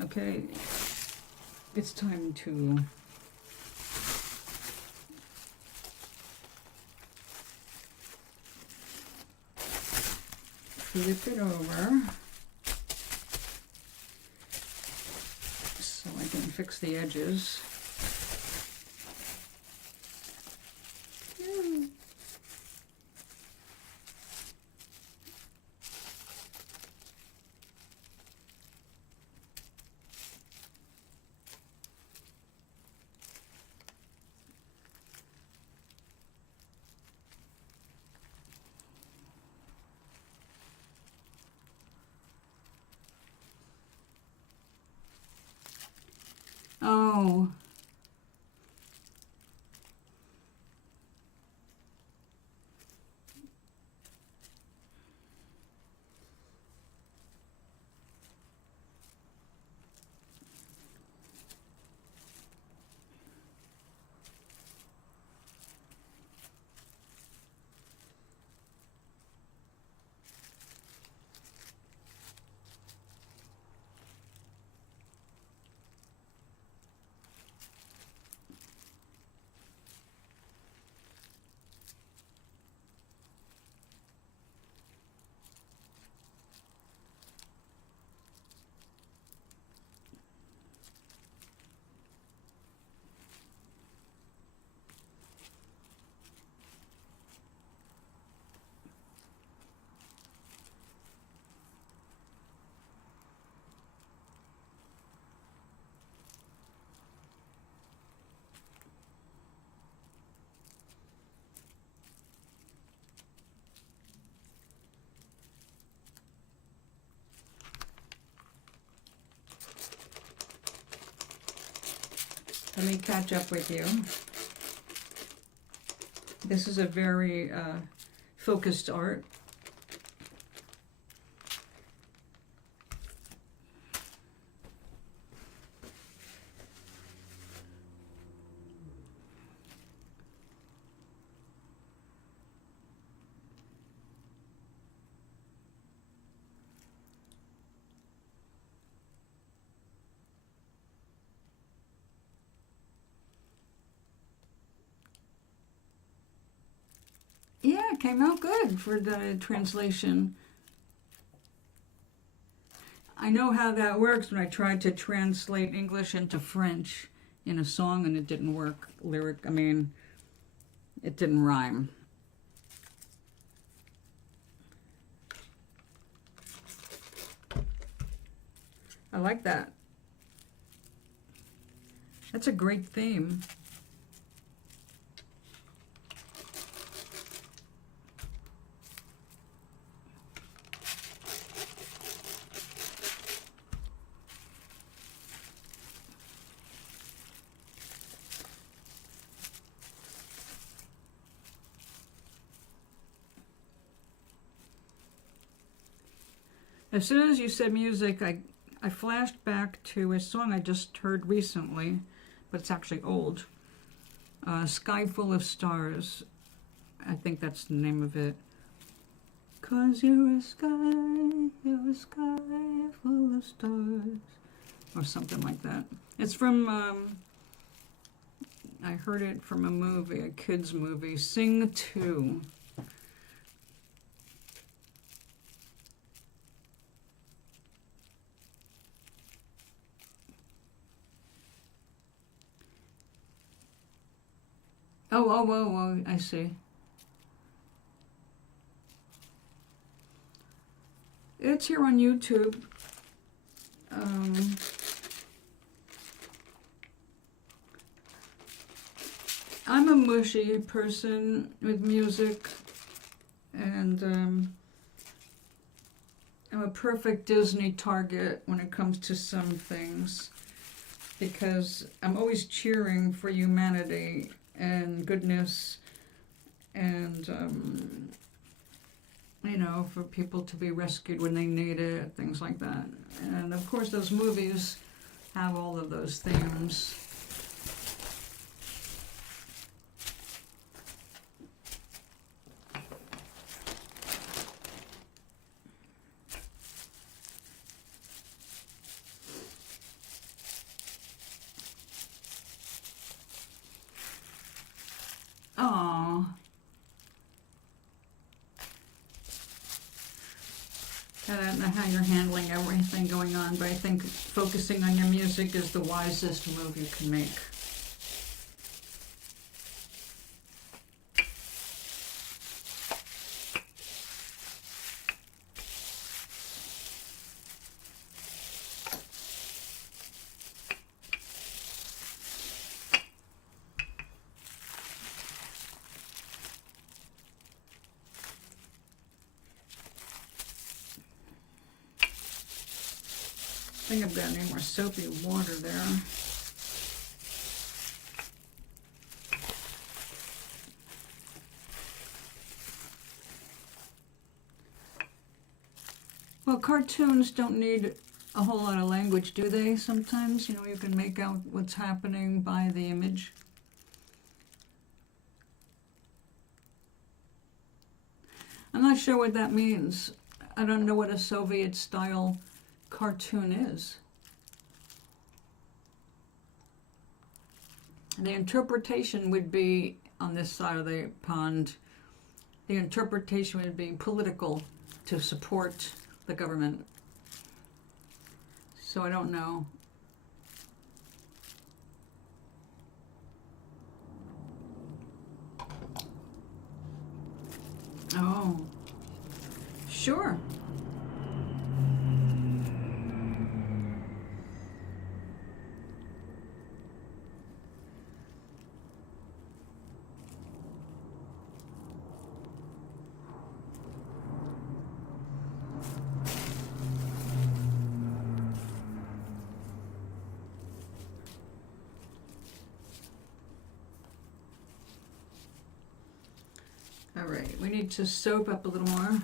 Okay, it's time to flip it over so I can fix the edges. Oh. Let me catch up with you. This is a very focused art. it came out good for the translation. I know how that works when I tried to translate English into French in a song and it didn't work. It didn't rhyme. I like that. That's a great theme. As soon as you said music, I flashed back to a song I just heard recently, but it's actually old. Sky Full of Stars. I think that's the name of it. 'Cause you're a sky full of stars. Or something like that. It's from, I heard it from a movie, a kid's movie, Sing 2. Oh, I see. It's here on YouTube. I'm a mushy person with music, and I'm a perfect Disney target when it comes to some things, because I'm always cheering for humanity and goodness, and for people to be rescued when they need it, things like that. And of course those movies have all of those themes. Aww. I don't know how you're handling everything going on, but I think focusing on your music is the wisest move you can make. I think I've got any more soapy water there. Well, cartoons don't need a whole lot of language, do they? Sometimes, you can make out what's happening by the image. I'm not sure what that means. I don't know what a Soviet-style cartoon is. The interpretation would be, on this side of the pond, the interpretation would be political, to support the government. So I don't know. Oh, sure. All right, we need to soap up a little more.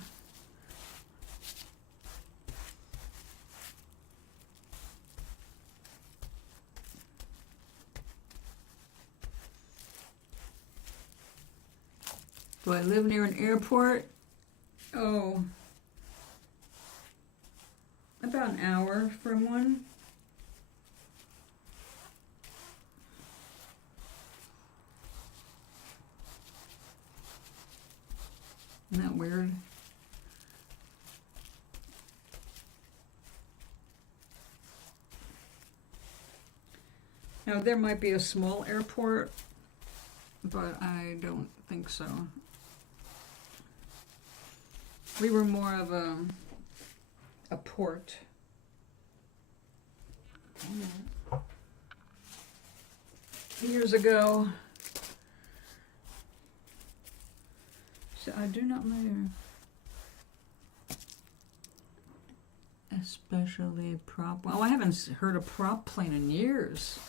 Do I live near an airport? Oh, about an hour from one. Now, there might be a small airport, but I don't think so. We were more of a port. Years ago. So I do not know. Especially prop. Well, I haven't heard a prop plane in years.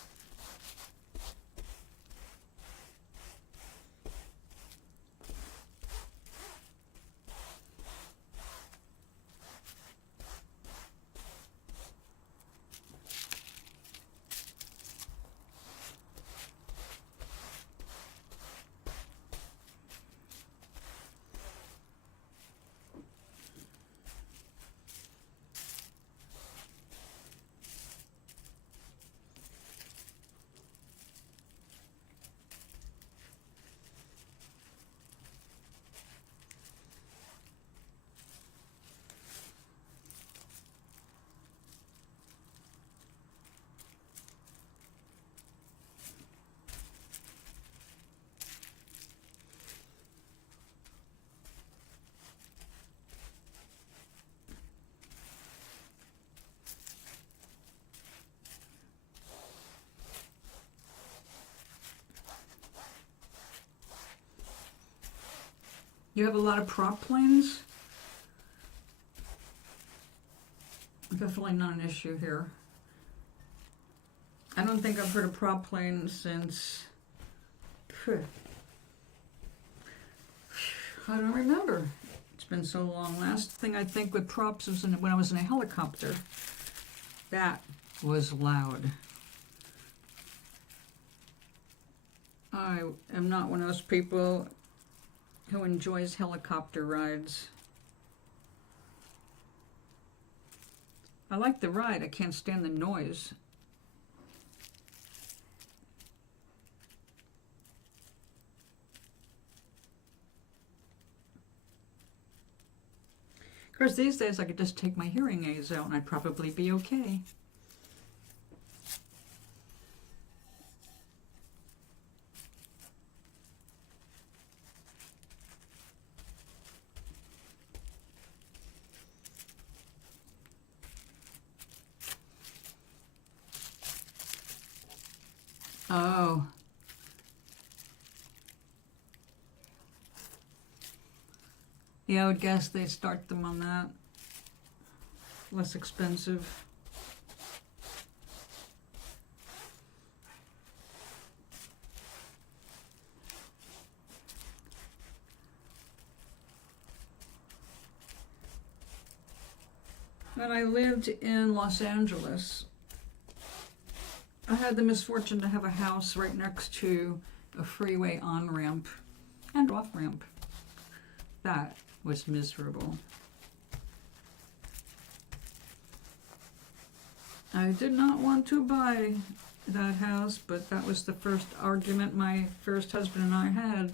You have a lot of prop planes? Definitely not an issue here. I don't think I've heard a prop plane since... I don't remember. It's been so long. Last thing I think with props was when I was in a helicopter. That was loud. I am not one of those people who enjoys helicopter rides. I like the ride, I can't stand the noise. Of course, these days I could just take my hearing aids out and I'd probably be okay. Oh. Yeah, I would guess they start them on that. Less expensive. When I lived in Los Angeles, I had the misfortune to have a house right next to a freeway on-ramp and off-ramp. That was miserable. I did not want to buy that house, but that was the first argument my first husband and I had.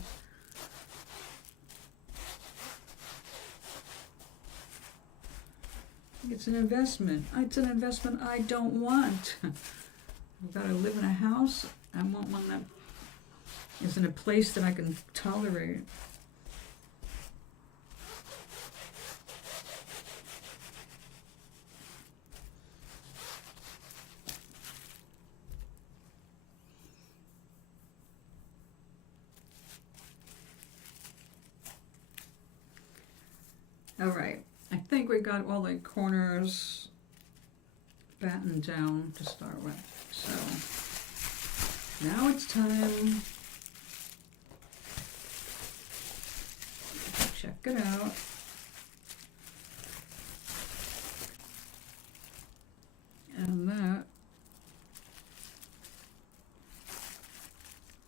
It's an investment. It's an investment I don't want. I've got to live in a house. I want one that is in a place that I can tolerate. All right, I think we got all the corners battened down to start with. So now it's time to check it out. And that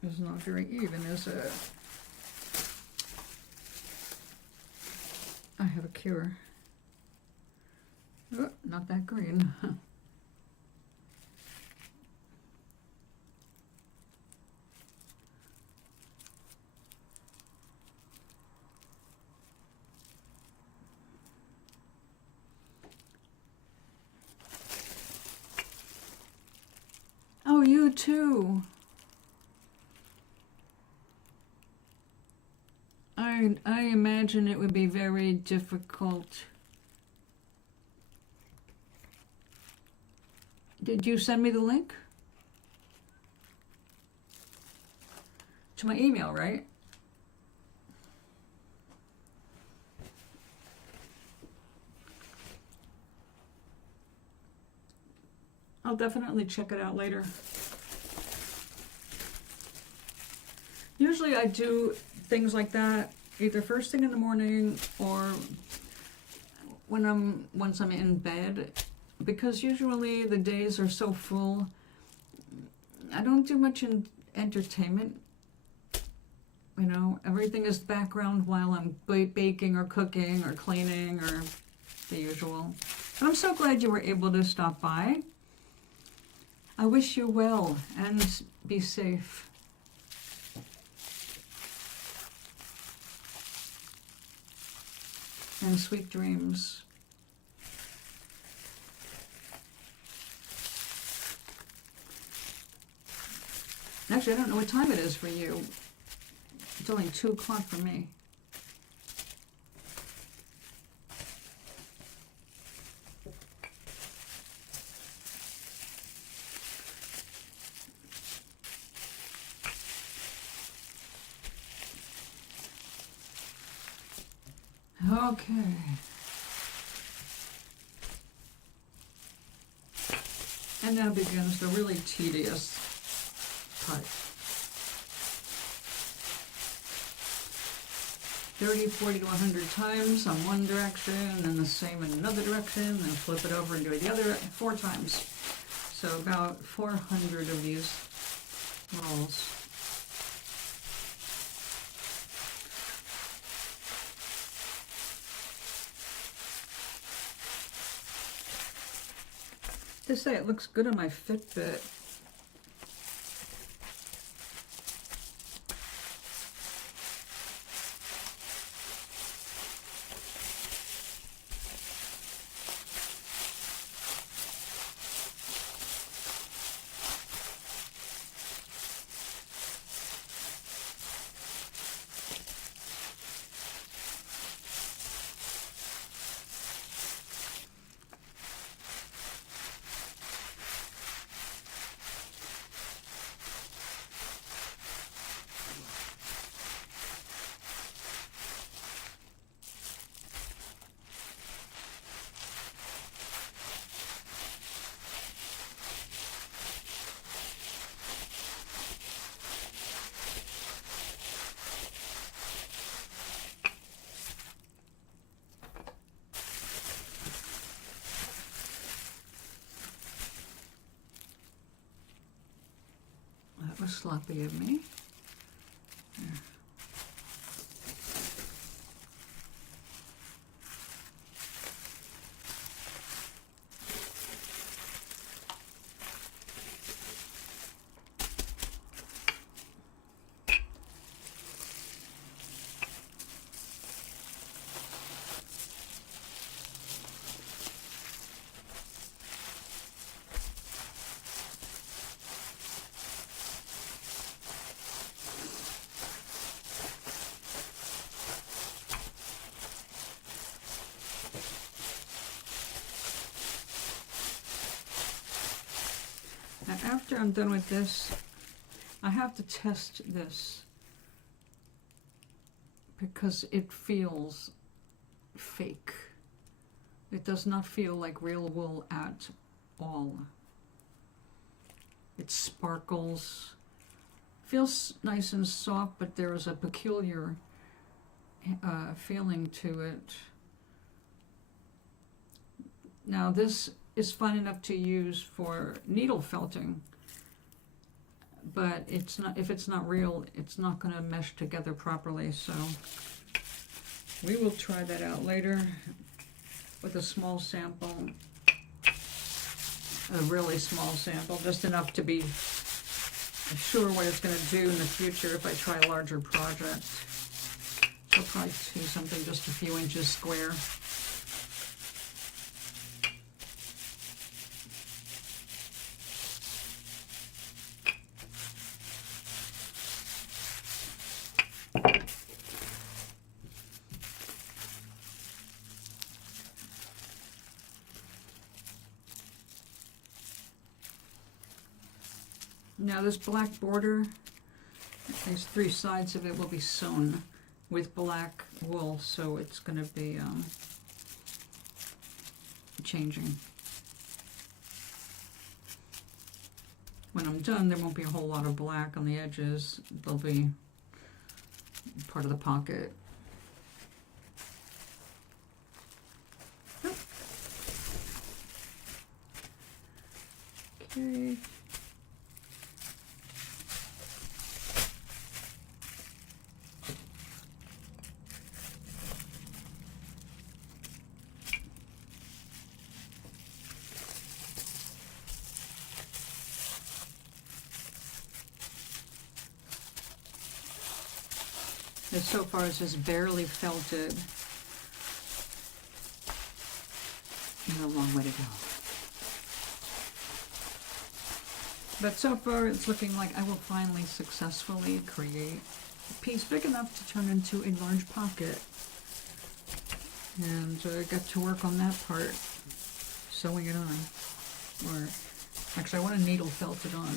is not very even, is it? I have a cure. Oh, not that green. Oh, you too. I imagine it would be very difficult. Did you send me the link? To my email, right? I'll definitely check it out later. Usually I do things like that either first thing in the morning or once I'm in bed, because usually the days are so full. I don't do much in entertainment. You know, everything is background while I'm baking or cooking or cleaning or the usual. But I'm so glad you were able to stop by. I wish you well and be safe. And sweet dreams. Actually, I don't know what time it is for you. It's only 2 o'clock for me. Okay. And now begins the really tedious part. 30, 40 to 100 times on one direction, and then the same in another direction, then flip it over and do it the other 4 times. So about 400 of these rolls. They say it looks good on my Fitbit. That was sloppy of me. There. Now, after I'm done with this, I have to test this because it feels fake. It does not feel like real wool at all. It sparkles, feels nice and soft, but there is a peculiar feeling to it. Now this is fun enough to use for needle felting, but it's not. If it's not real, it's not going to mesh together properly. So we will try that out later with a small sample, a really small sample, just enough to be sure what it's going to do in the future if I try a larger project. So I'll probably do something just a few inches square. Now this black border, these 3 sides of it will be sewn with black wool, so it's going to be changing. When I'm done, there won't be a whole lot of black on the edges. They'll be part of the pocket. Okay. This so far is just barely felted. And a long way to go. But so far it's looking like I will finally successfully create a piece big enough to turn into a large pocket. And get to work on that part, sewing it on. Or actually I want to needle felt it on.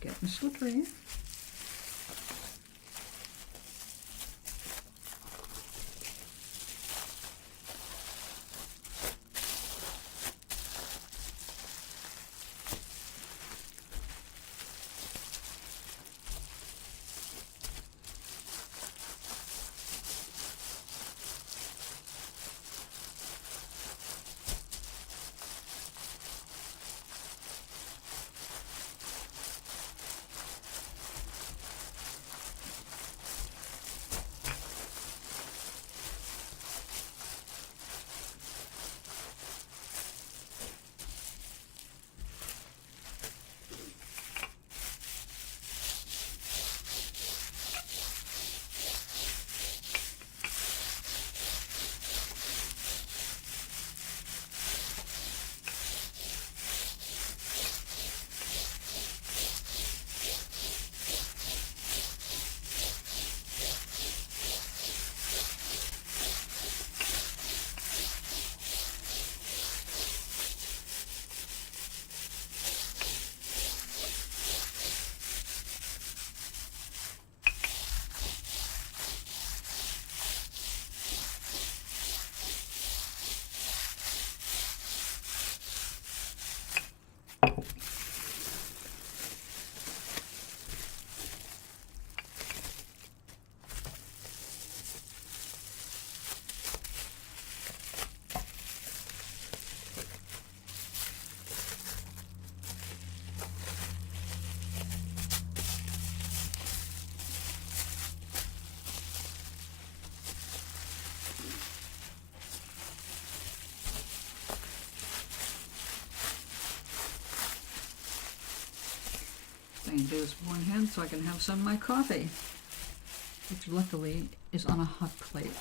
Getting slippery. And do this one hand so I can have some of my coffee, which luckily is on a hot plate.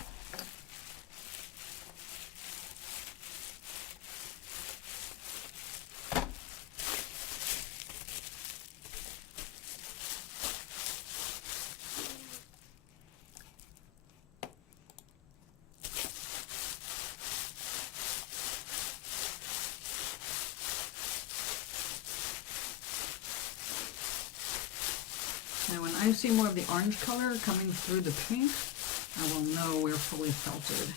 Now when I see more of the orange color coming through the pink, I will know we're fully felted.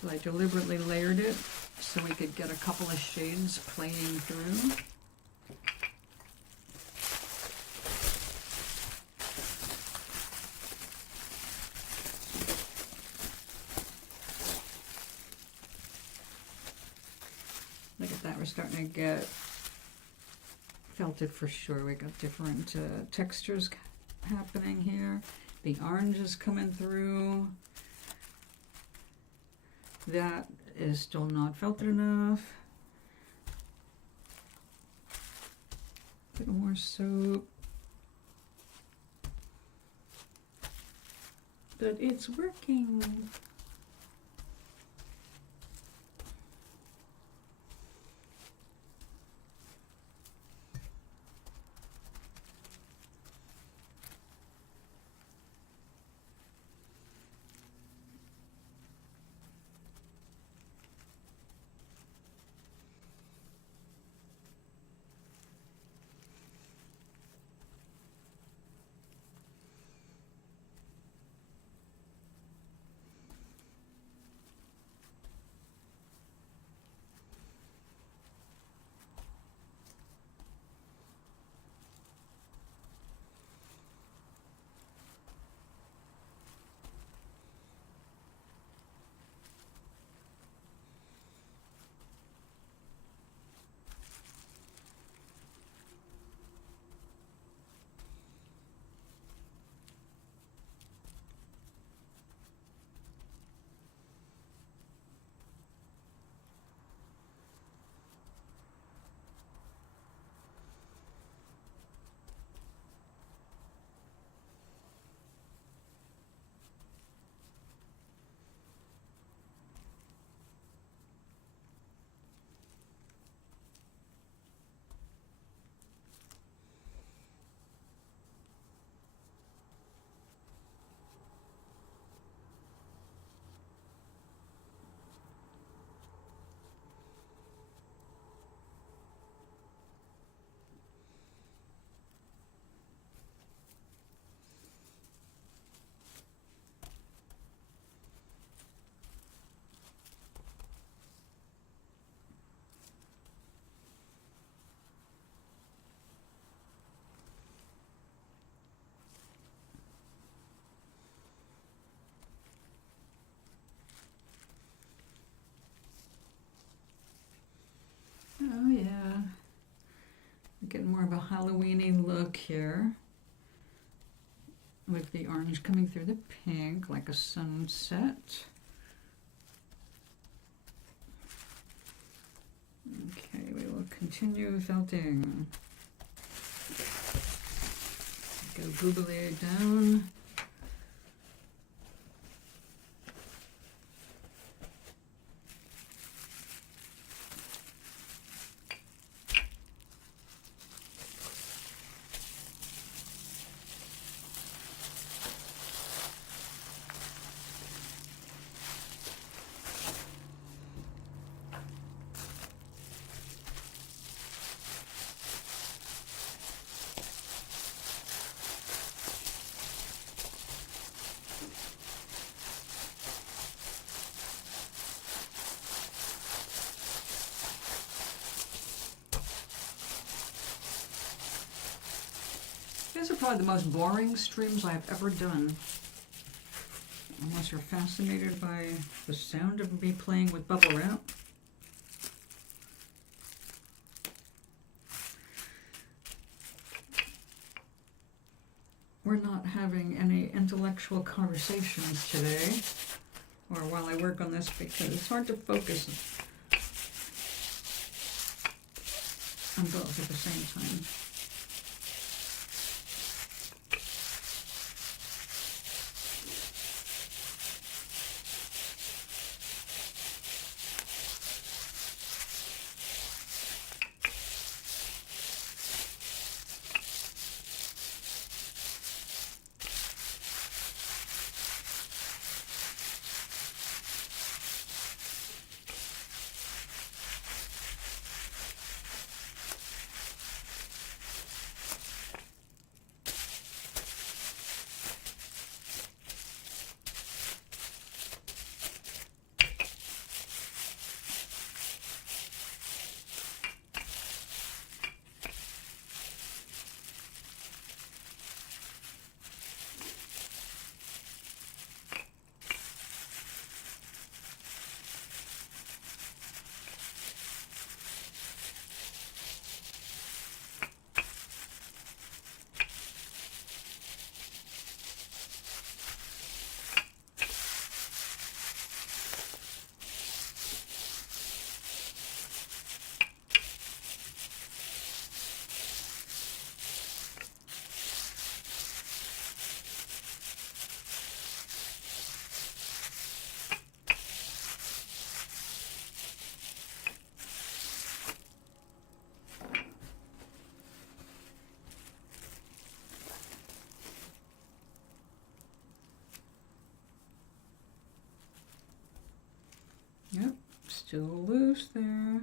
So I deliberately layered it so we could get a couple of shades playing through. Look at that, we're starting to get felted for sure. We got different textures happening here. The orange is coming through. That is still not felted enough. more soap. But it's working. Oh yeah, getting more of a Halloween-y look here with the orange coming through the pink like a sunset. Okay, we will continue felting. Go googly down. These are probably the most boring streams I've ever done. Unless you're fascinated by the sound of me playing with bubble wrap. We're not having any intellectual conversations today, or while I work on this, because it's hard to focus on both at the same time. Still loose there.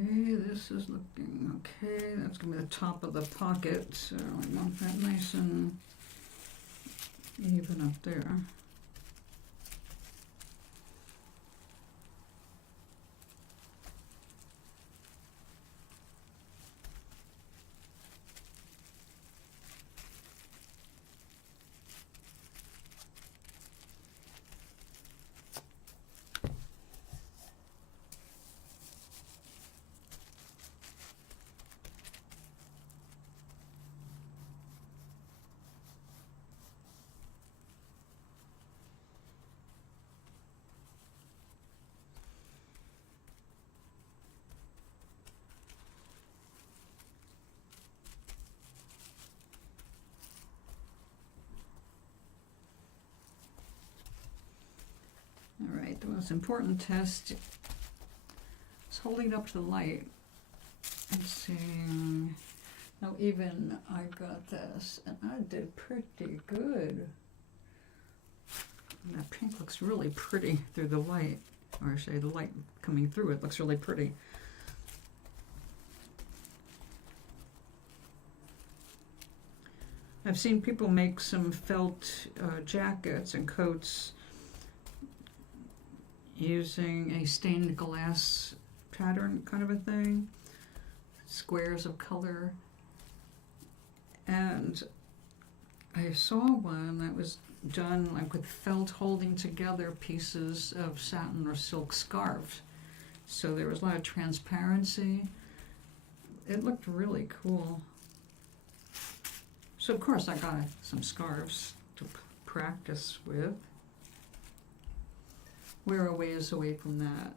Okay, this is looking okay. That's going to be the top of the pocket, so I want that nice and even up there. All right, the most important test is holding it up to the light and seeing how even I got this. And I did pretty good. And that pink looks really pretty through the light, or I say the light coming through it looks really pretty. I've seen people make some felt jackets and coats using a stained glass pattern kind of a thing, squares of color. And I saw one that was done like with felt holding together pieces of satin or silk scarves. So there was a lot of transparency. It looked really cool. So of course I got some scarves to practice with. We're a ways away from that.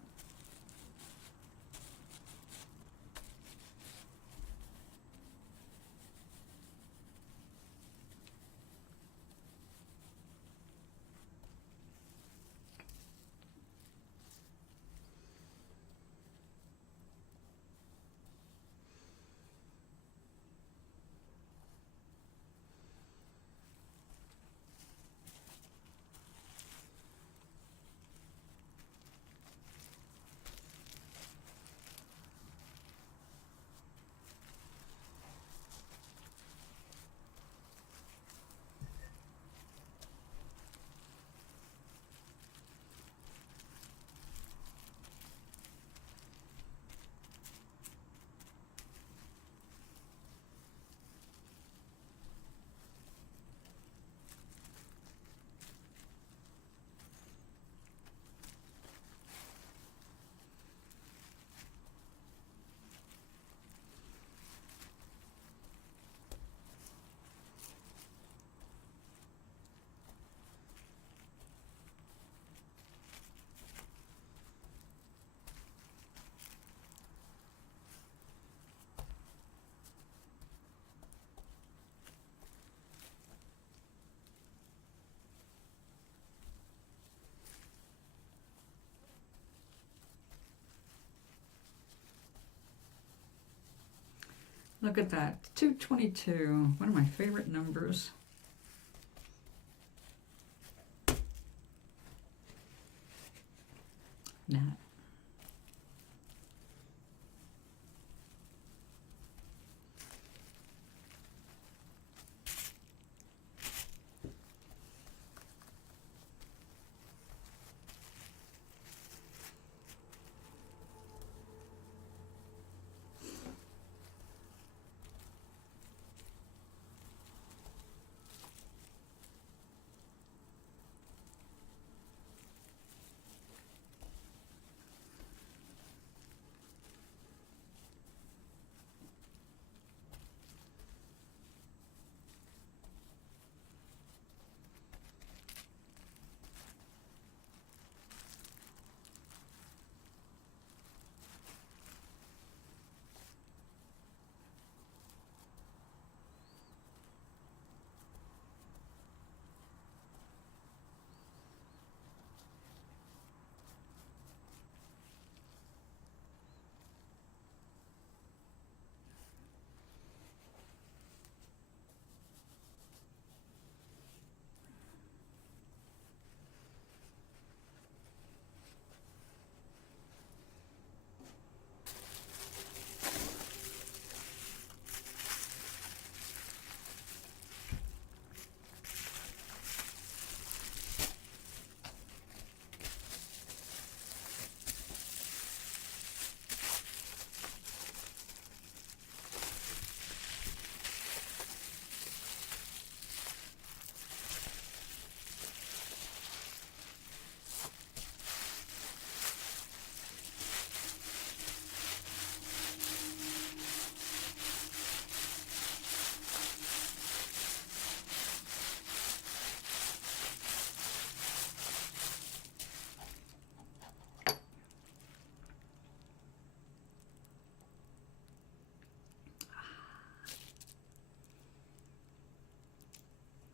Look at that, 222, one of my favorite numbers. Nat.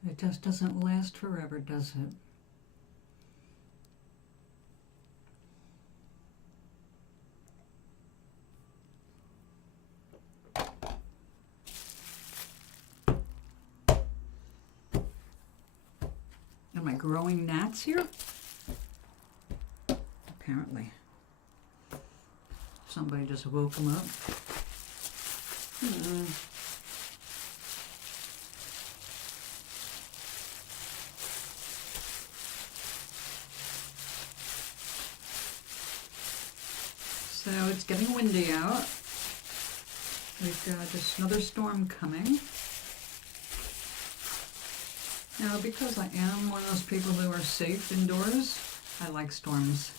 It just doesn't last forever, does it? Am I growing gnats here? Apparently. Somebody just woke them up. So it's getting windy out. We've got just another storm coming. Now, because I am one of those people who are safe indoors, I like storms.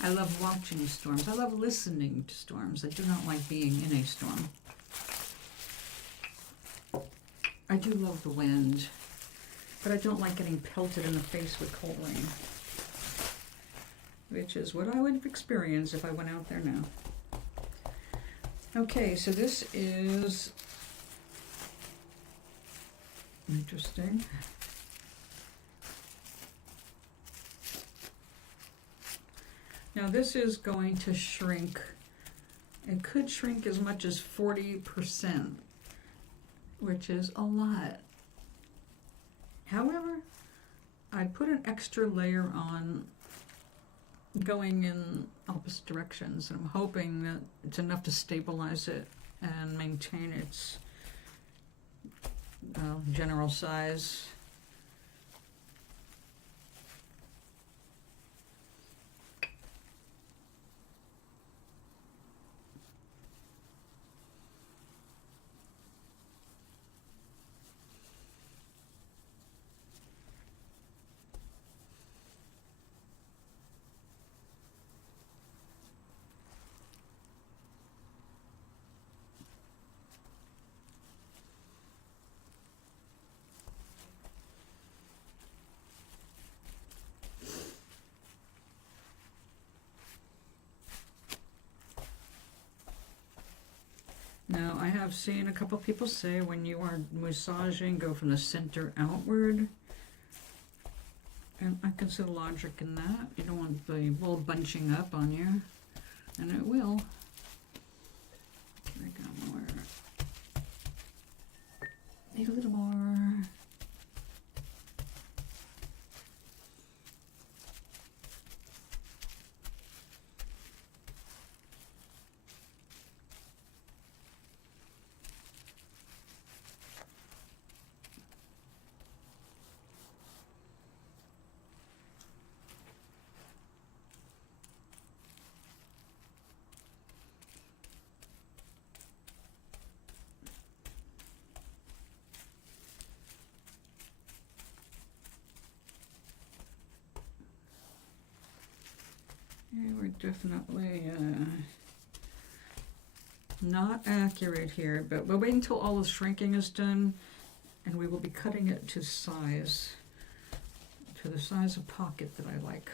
I love watching storms. I love listening to storms. I do not like being in a storm. I do love the wind, but I don't like getting pelted in the face with cold rain, which is what I would experience if I went out there now. Okay, so this is interesting. Now this is going to shrink. It could shrink as much as 40%, which is a lot. However, I put an extra layer on going in opposite directions, and I'm hoping that it's enough to stabilize it and maintain its general size. Now, I have seen a couple people say when you are massaging, go from the center outward. And I can see the logic in that. You don't want the wool bunching up on you. And it will. I got more. Need a little more. Yeah, we're definitely not accurate here, but we'll wait until all the shrinking is done, and we will be cutting it to size, to the size of pocket that I like.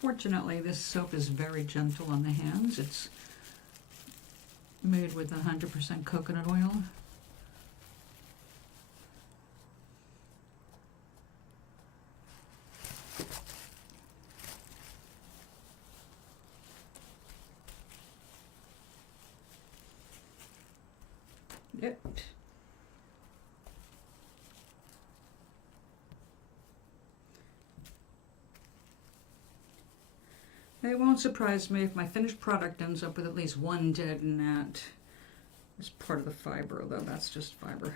Fortunately, this soap is very gentle on the hands. It's made with 100% coconut oil. Yep. It won't surprise me if my finished product ends up with at least one dead gnat. It's part of the fiber, though that's just fiber.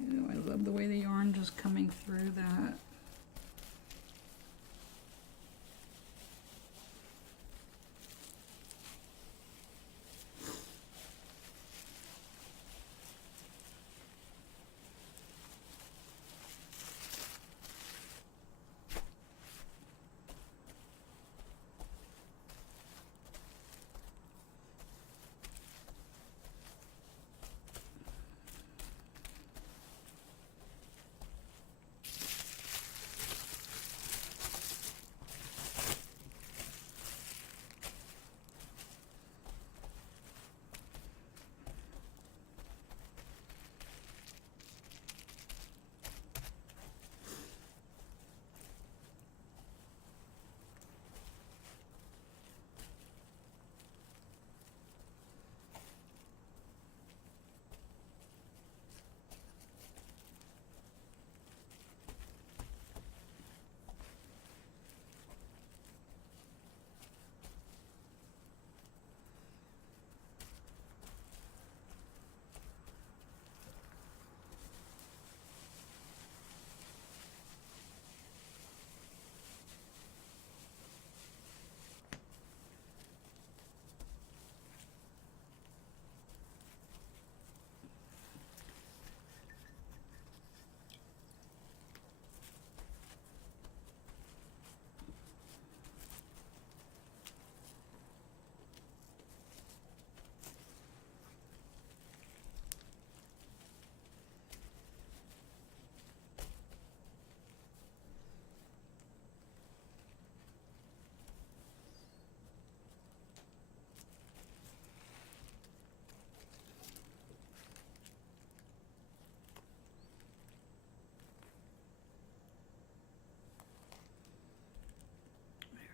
You know, I love the way the yarn just coming through that.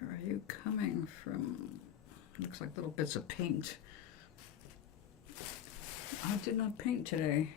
Where are you coming from? looks like little bits of paint. I did not paint today.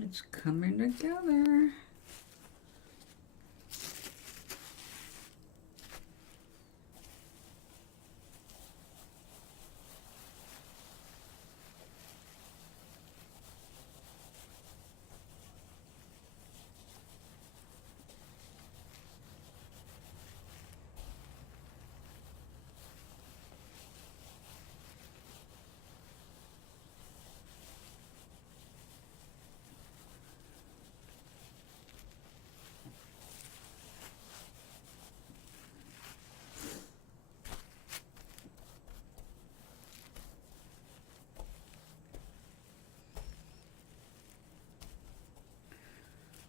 It's coming together.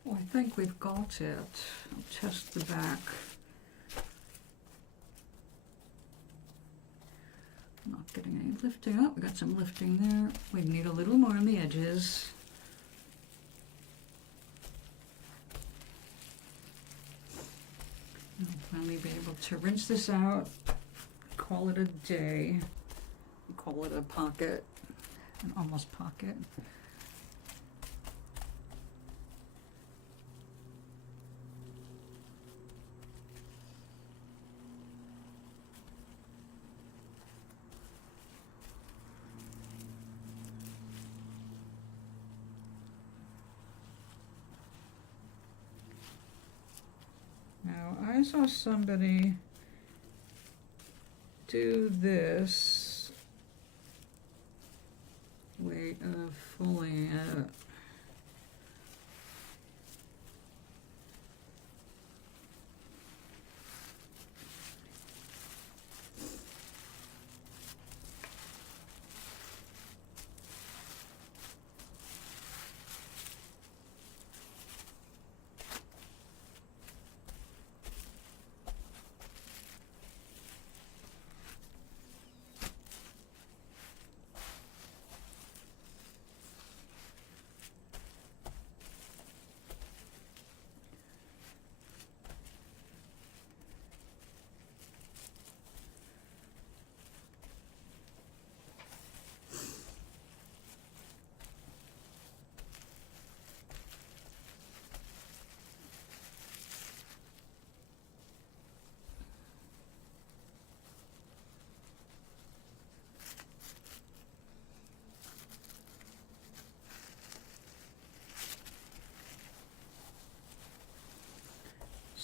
Well, I think we've got it. I'll test the back. Not getting any lifting. Oh, we got some lifting there. We need a little more on the edges. I'll finally be able to rinse this out, call it a day, call it a pocket, an almost pocket. Now, I saw somebody do this way of folding it.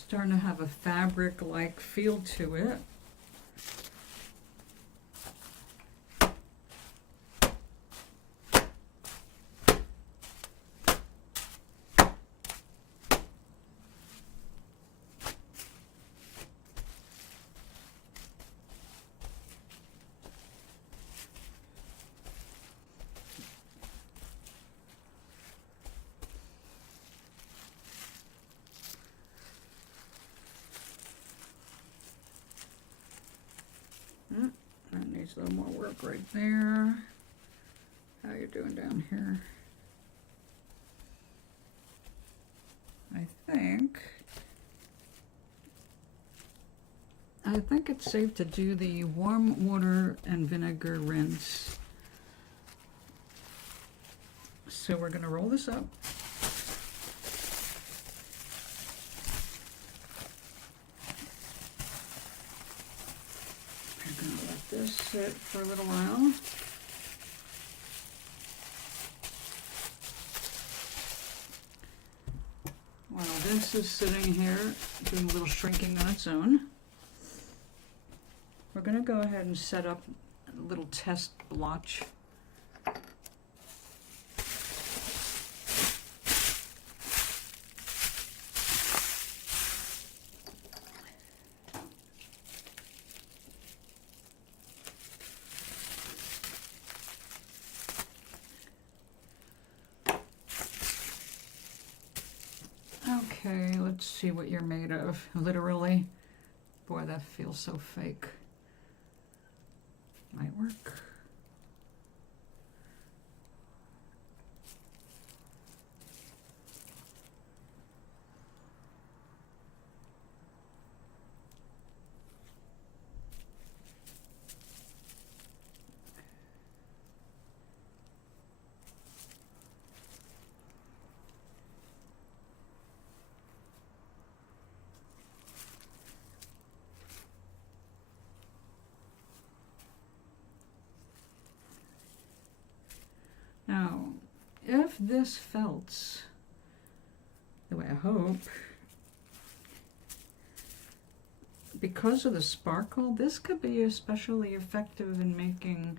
starting to have a fabric-like feel to it. That needs a little more work right there. How you doing down here? I think it's safe to do the warm water and vinegar rinse. So we're going to roll this up. We're going to let this sit for a little while. While this is sitting here doing a little shrinking on its own, we're going to go ahead and set up a little test blotch. Okay, let's see what you're made of, literally. Boy, that feels so fake. Might work. Now, if this felts the way I hope, because of the sparkle, this could be especially effective in making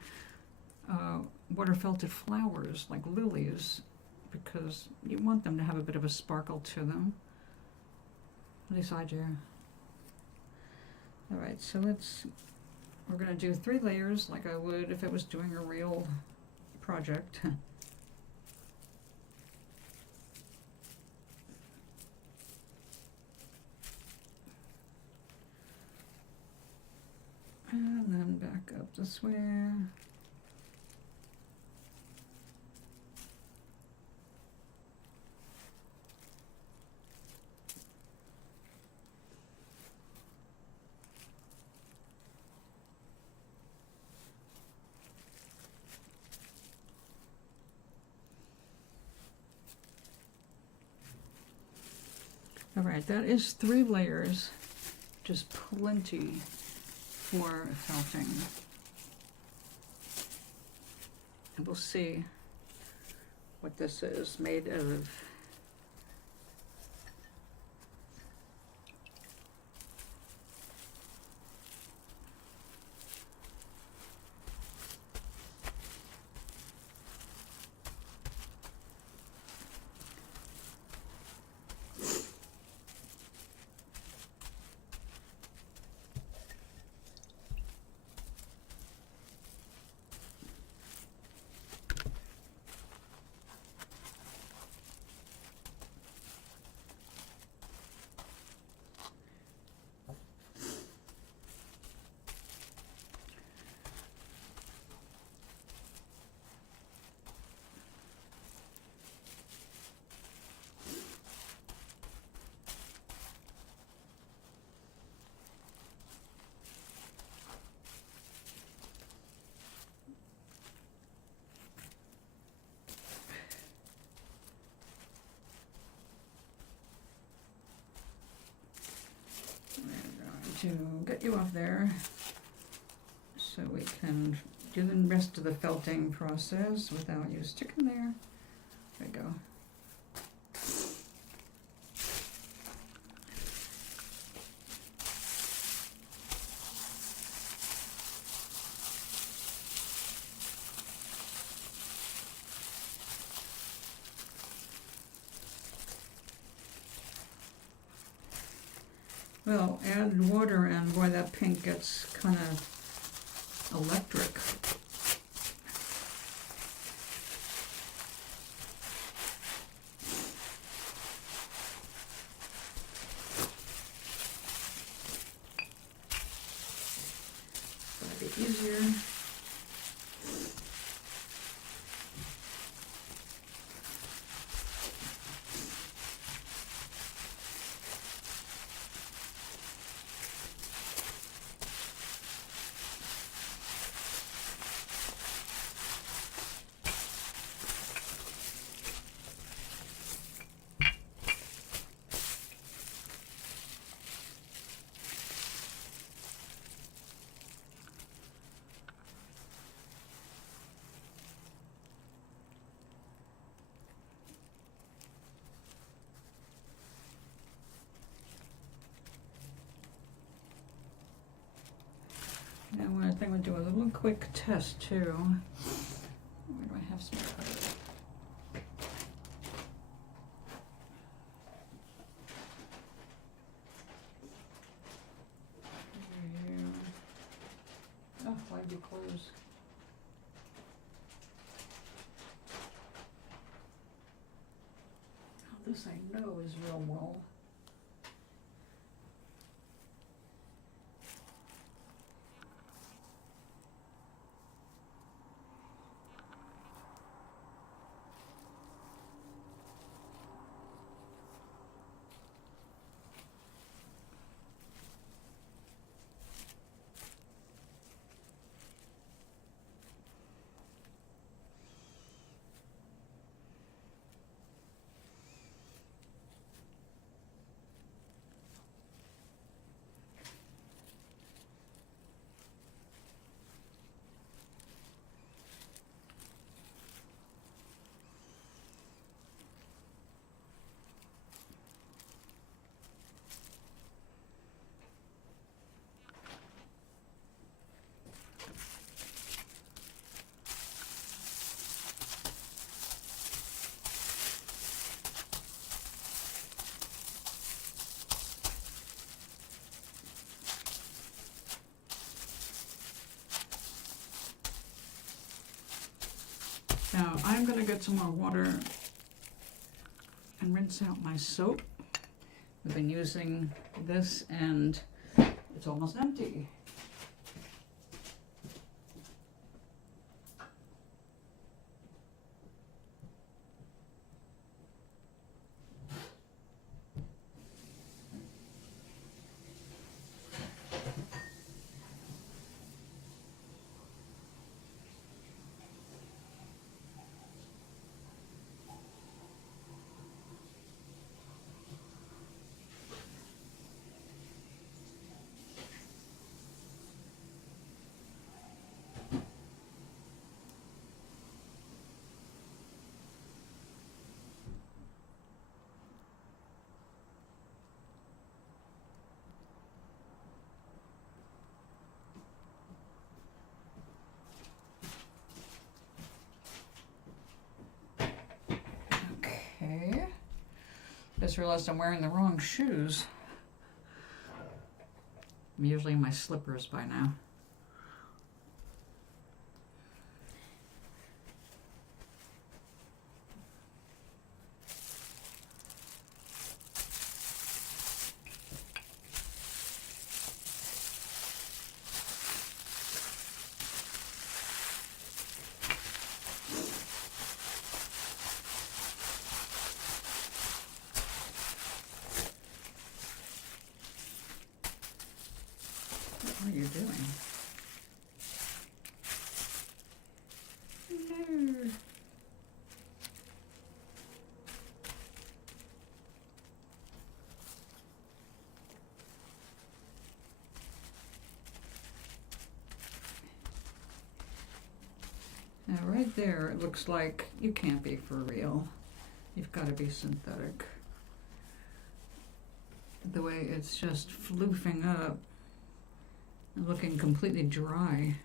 water felted flowers like lilies, because you want them to have a bit of a sparkle to them. At least I do. Alright, so we're going to do 3 layers like I would if it was doing a real project. And then back up this way. All right, that is 3 layers, just plenty for felting. And we'll see what this is made of. To get you off there so we can do the rest of the felting process without you sticking there. There we go. Well, add water and boy, that pink gets kind of electric. That'd be easier. Now I think we'll do a little quick test too. Where do I have some color? Oh, why'd you close? Oh, this I know is real wool. Now I'm going to get some more water and rinse out my soap. We've been using this and it's almost empty. Okay. Just realized I'm wearing the wrong shoes. I'm usually in my slippers by now. What are you doing? No. Now right there it looks like you can't be for real. You've got to be synthetic. The way it's just floofing up and looking completely dry.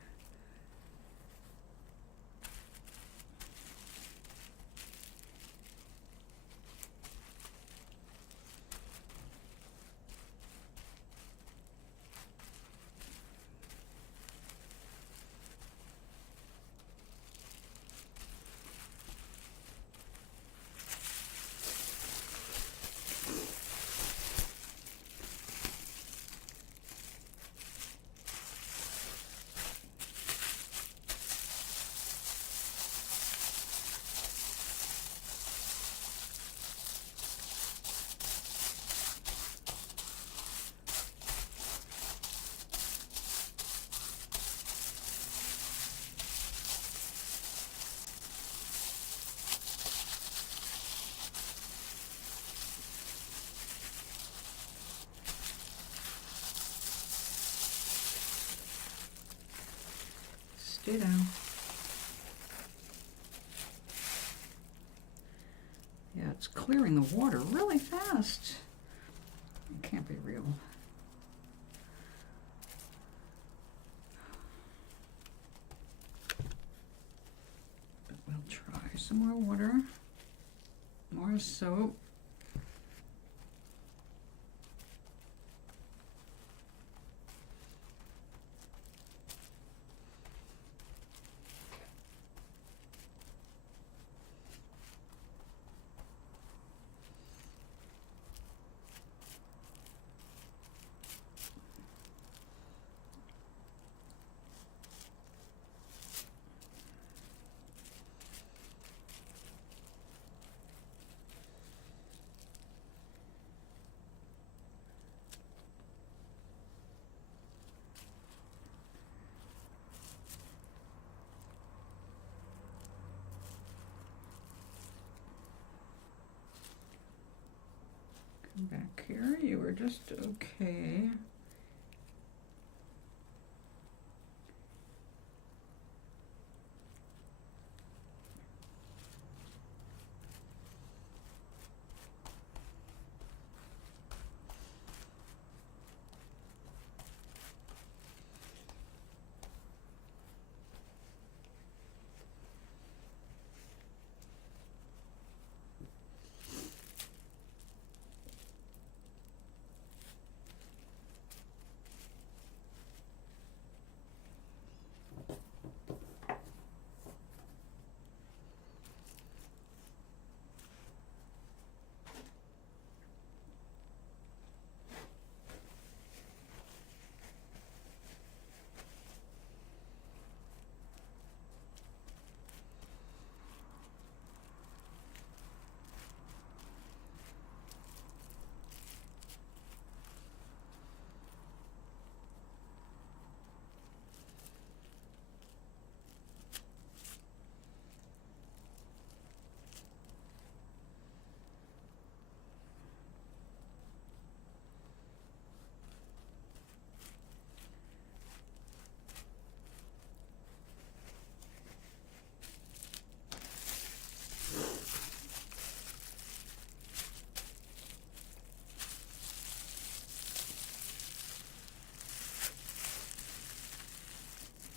Stay down. Yeah, it's clearing the water really fast. It can't be real. But we'll try some more water, more soap. Come back here, you were just okay.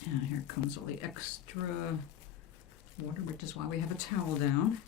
And here comes all the extra water, which is why we have a towel down.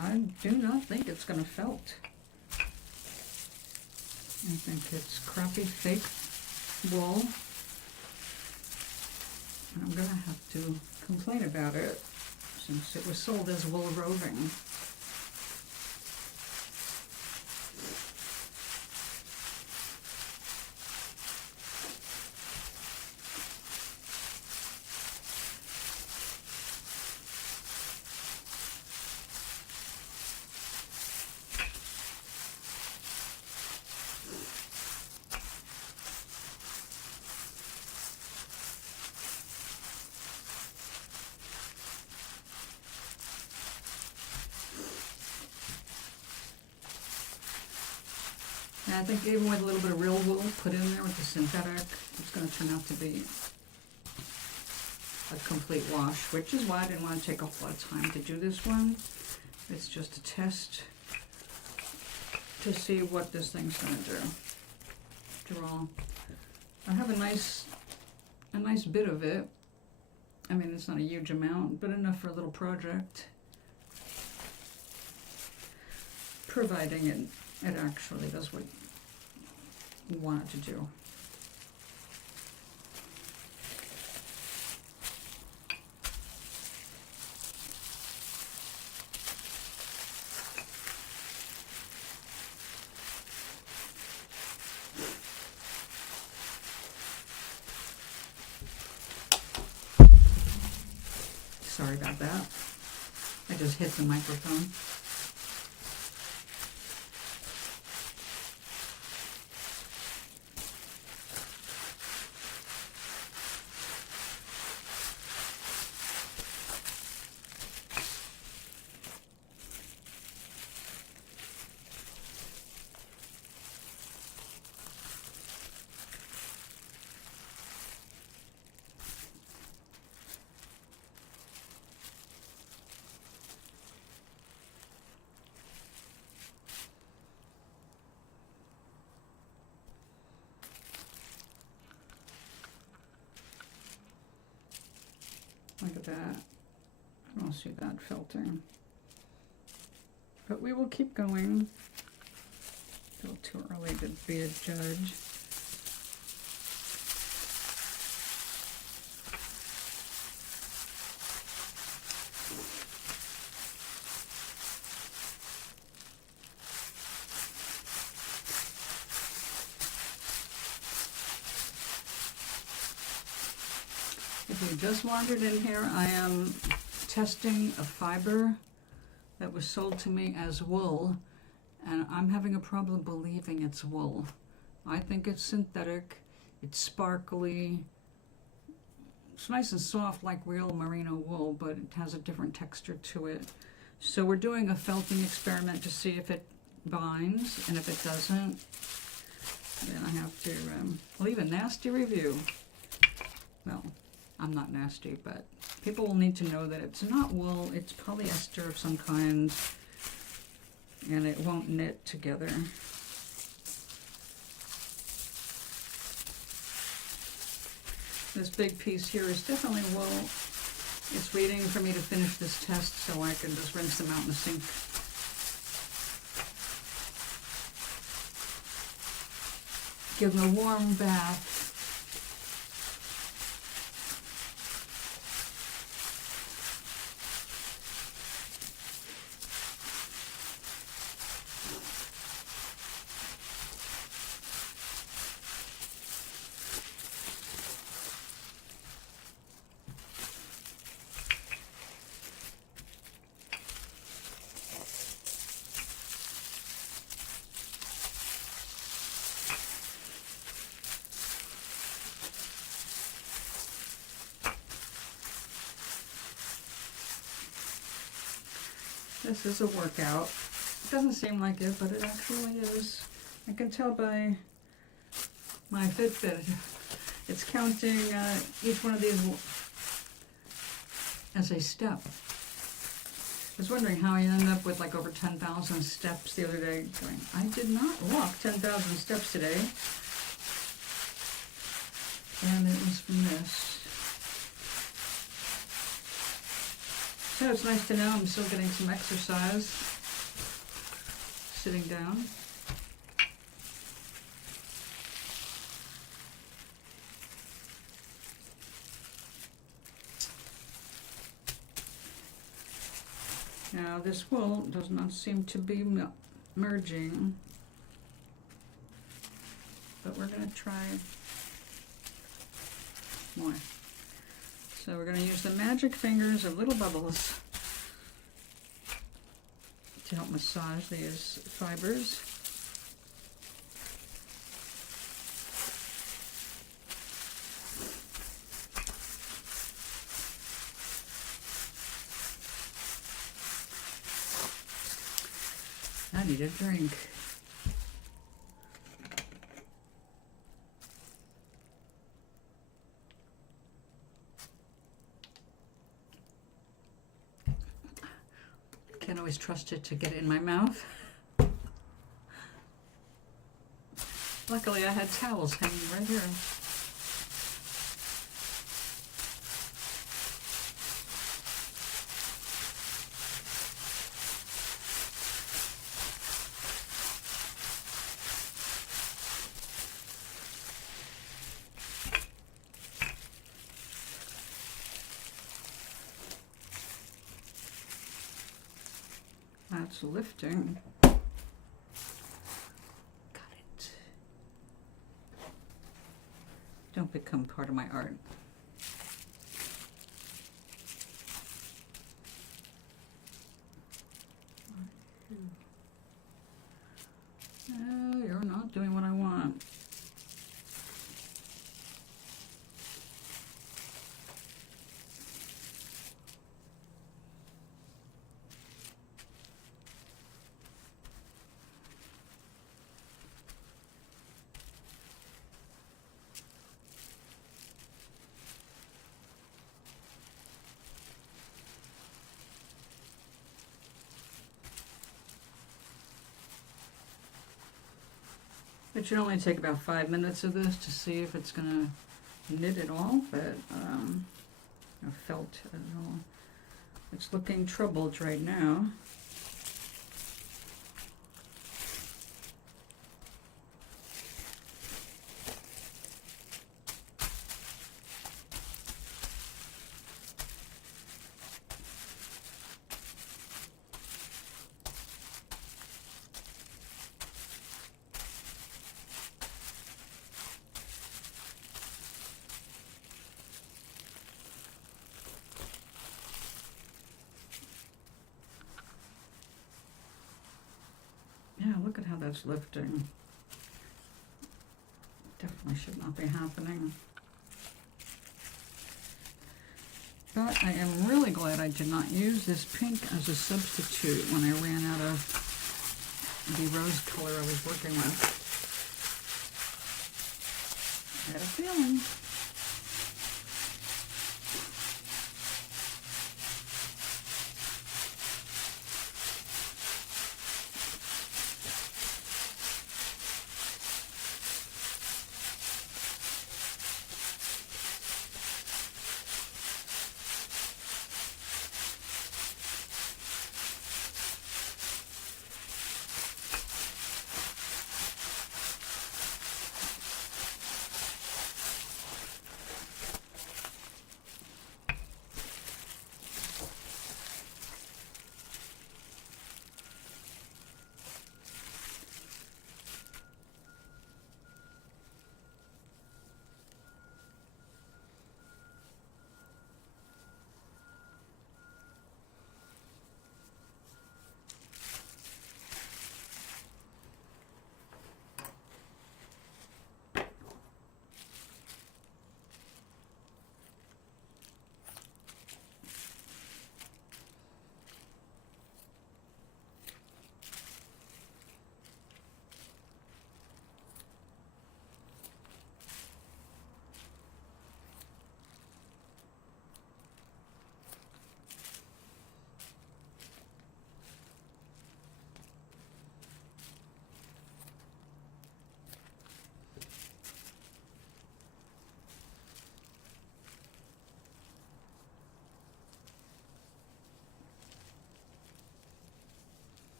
I do not think it's going to felt. I think it's crappy fake wool. And I'm going to have to complain about it since it was sold as wool roving. And I think even with a little bit of real wool put in there with the synthetic, it's going to turn out to be a complete wash, which is why I didn't want to take a whole lot of time to do this one. It's just a test to see what this thing's going to do. After all, I have a nice bit of it. I mean, it's not a huge amount, but enough for a little project. Providing it actually does what you want it to do. Sorry about that. I just hit the microphone. Look at that. I don't see that filtering. But we will keep going. Still too early to be a judge. If you just wandered in here, I am testing a fiber that was sold to me as wool, and I'm having a problem believing it's wool. I think it's synthetic, it's sparkly, it's nice and soft like real merino wool, but it has a different texture to it. So we're doing a felting experiment to see if it binds, and if it doesn't, then I have to leave a nasty review. Well, I'm not nasty, but people will need to know that it's not wool, it's polyester of some kind, and it won't knit together. This big piece here is definitely wool. It's waiting for me to finish this test so I can just rinse them out in the sink. Give them a warm bath. This is a workout. It doesn't seem like it, but it actually is. I can tell by my Fitbit. It's counting each one of these as a step. I was wondering how I ended up with like over 10,000 steps the other day. Going, I did not walk 10,000 steps today. And it was from this. So it's nice to know I'm still getting some exercise sitting down. Now this wool does not seem to be merging, but we're going to try more. So we're going to use the magic fingers of little bubbles to help massage these fibers. I need a drink. trust it to get in my mouth. Luckily I had towels hanging right here. That's lifting. Got it. Don't become part of my art. No, you're not doing what I want. It should only take about 5 minutes of this to see if it's going to knit at all, but or felt at all. It's looking troubled right now. Yeah, look at how that's lifting. Definitely should not be happening. But I am really glad I did not use this pink as a substitute when I ran out of the rose color I was working with. I had a feeling.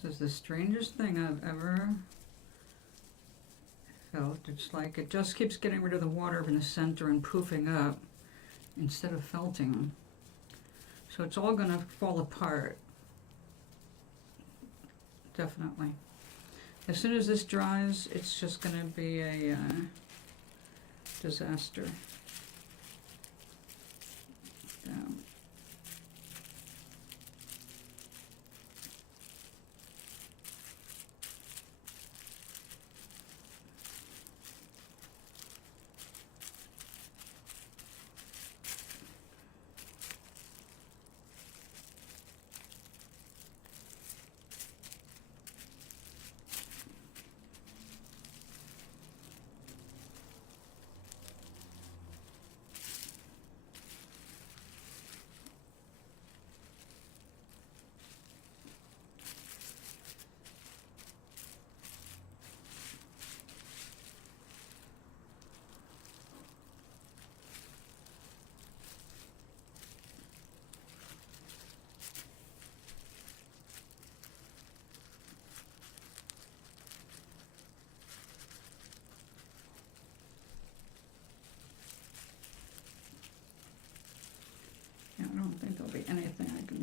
This is the strangest thing I've ever felt. It's like it just keeps getting rid of the water in the center and poofing up instead of felting. So it's all going to fall apart. Definitely. As soon as this dries, it's just going to be a disaster. Down.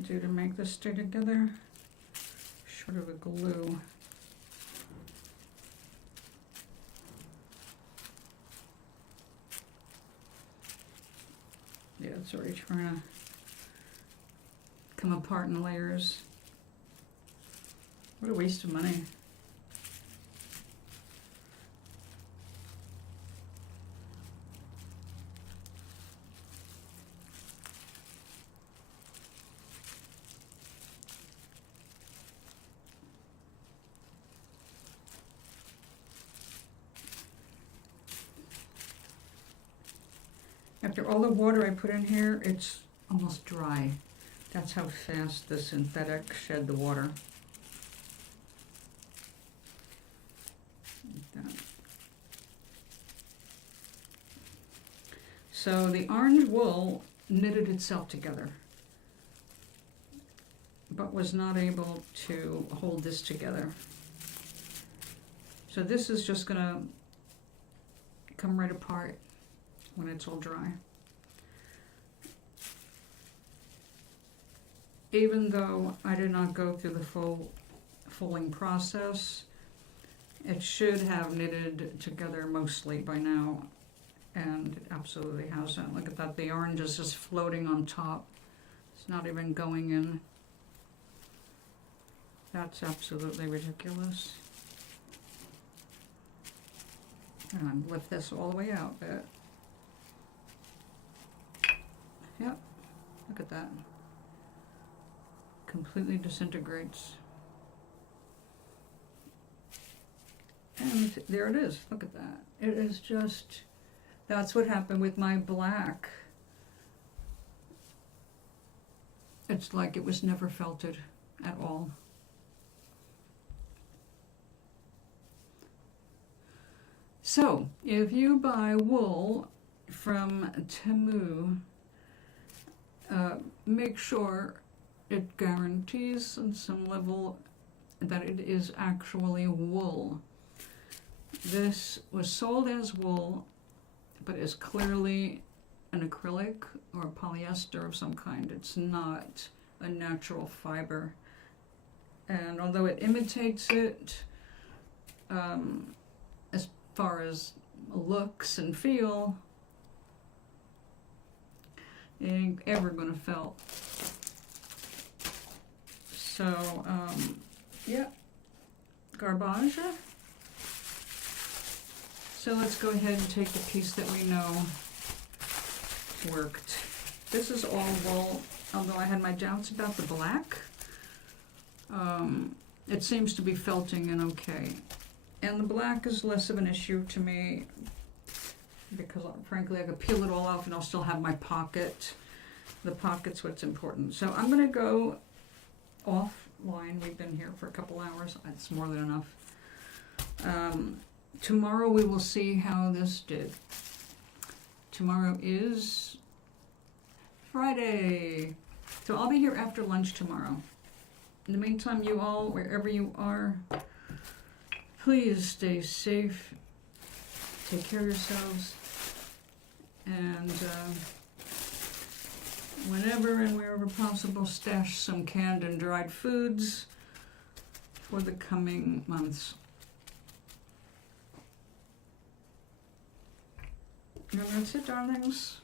do to make this stay together, short of a glue. Yeah, it's already trying to come apart in layers. What a waste of money. After all the water I put in here, it's almost dry. That's how fast the synthetic shed the water. Like that. So the orange wool knitted itself together, but was not able to hold this together. So this is just gonna come right apart when it's all dry. Even though I did not go through the full fulling process, it should have knitted together mostly by now, and it absolutely hasn't. Look at that, the orange is just floating on top. It's not even going in. That's absolutely ridiculous. And I'm gonna lift this all the way out a bit. Yep, look at that. Completely disintegrates. And there it is, look at that. It is just, that's what happened with my black. It's like it was never felted at all. So, if you buy wool from Temu, make sure it guarantees on some level that it is actually wool. This was sold as wool, but is clearly an acrylic or polyester of some kind. It's not a natural fiber. And although it imitates it, as far as looks and feel, it ain't ever gonna felt. So, yeah, garbage. So let's go ahead and take the piece that we know worked. This is all wool, although I had my doubts about the black. It seems to be felting in okay. And the black is less of an issue to me because frankly I could peel it all off and I'll still have my pocket. The pocket's what's important. So I'm gonna go offline. We've been here for a couple hours. It's more than enough. Tomorrow we will see how this did. Tomorrow is Friday. So I'll be here after lunch tomorrow. In the meantime, you all, wherever you are, please stay safe. Take care of yourselves. And whenever and wherever possible, stash some canned and dried foods for the coming months. And that's it, darlings.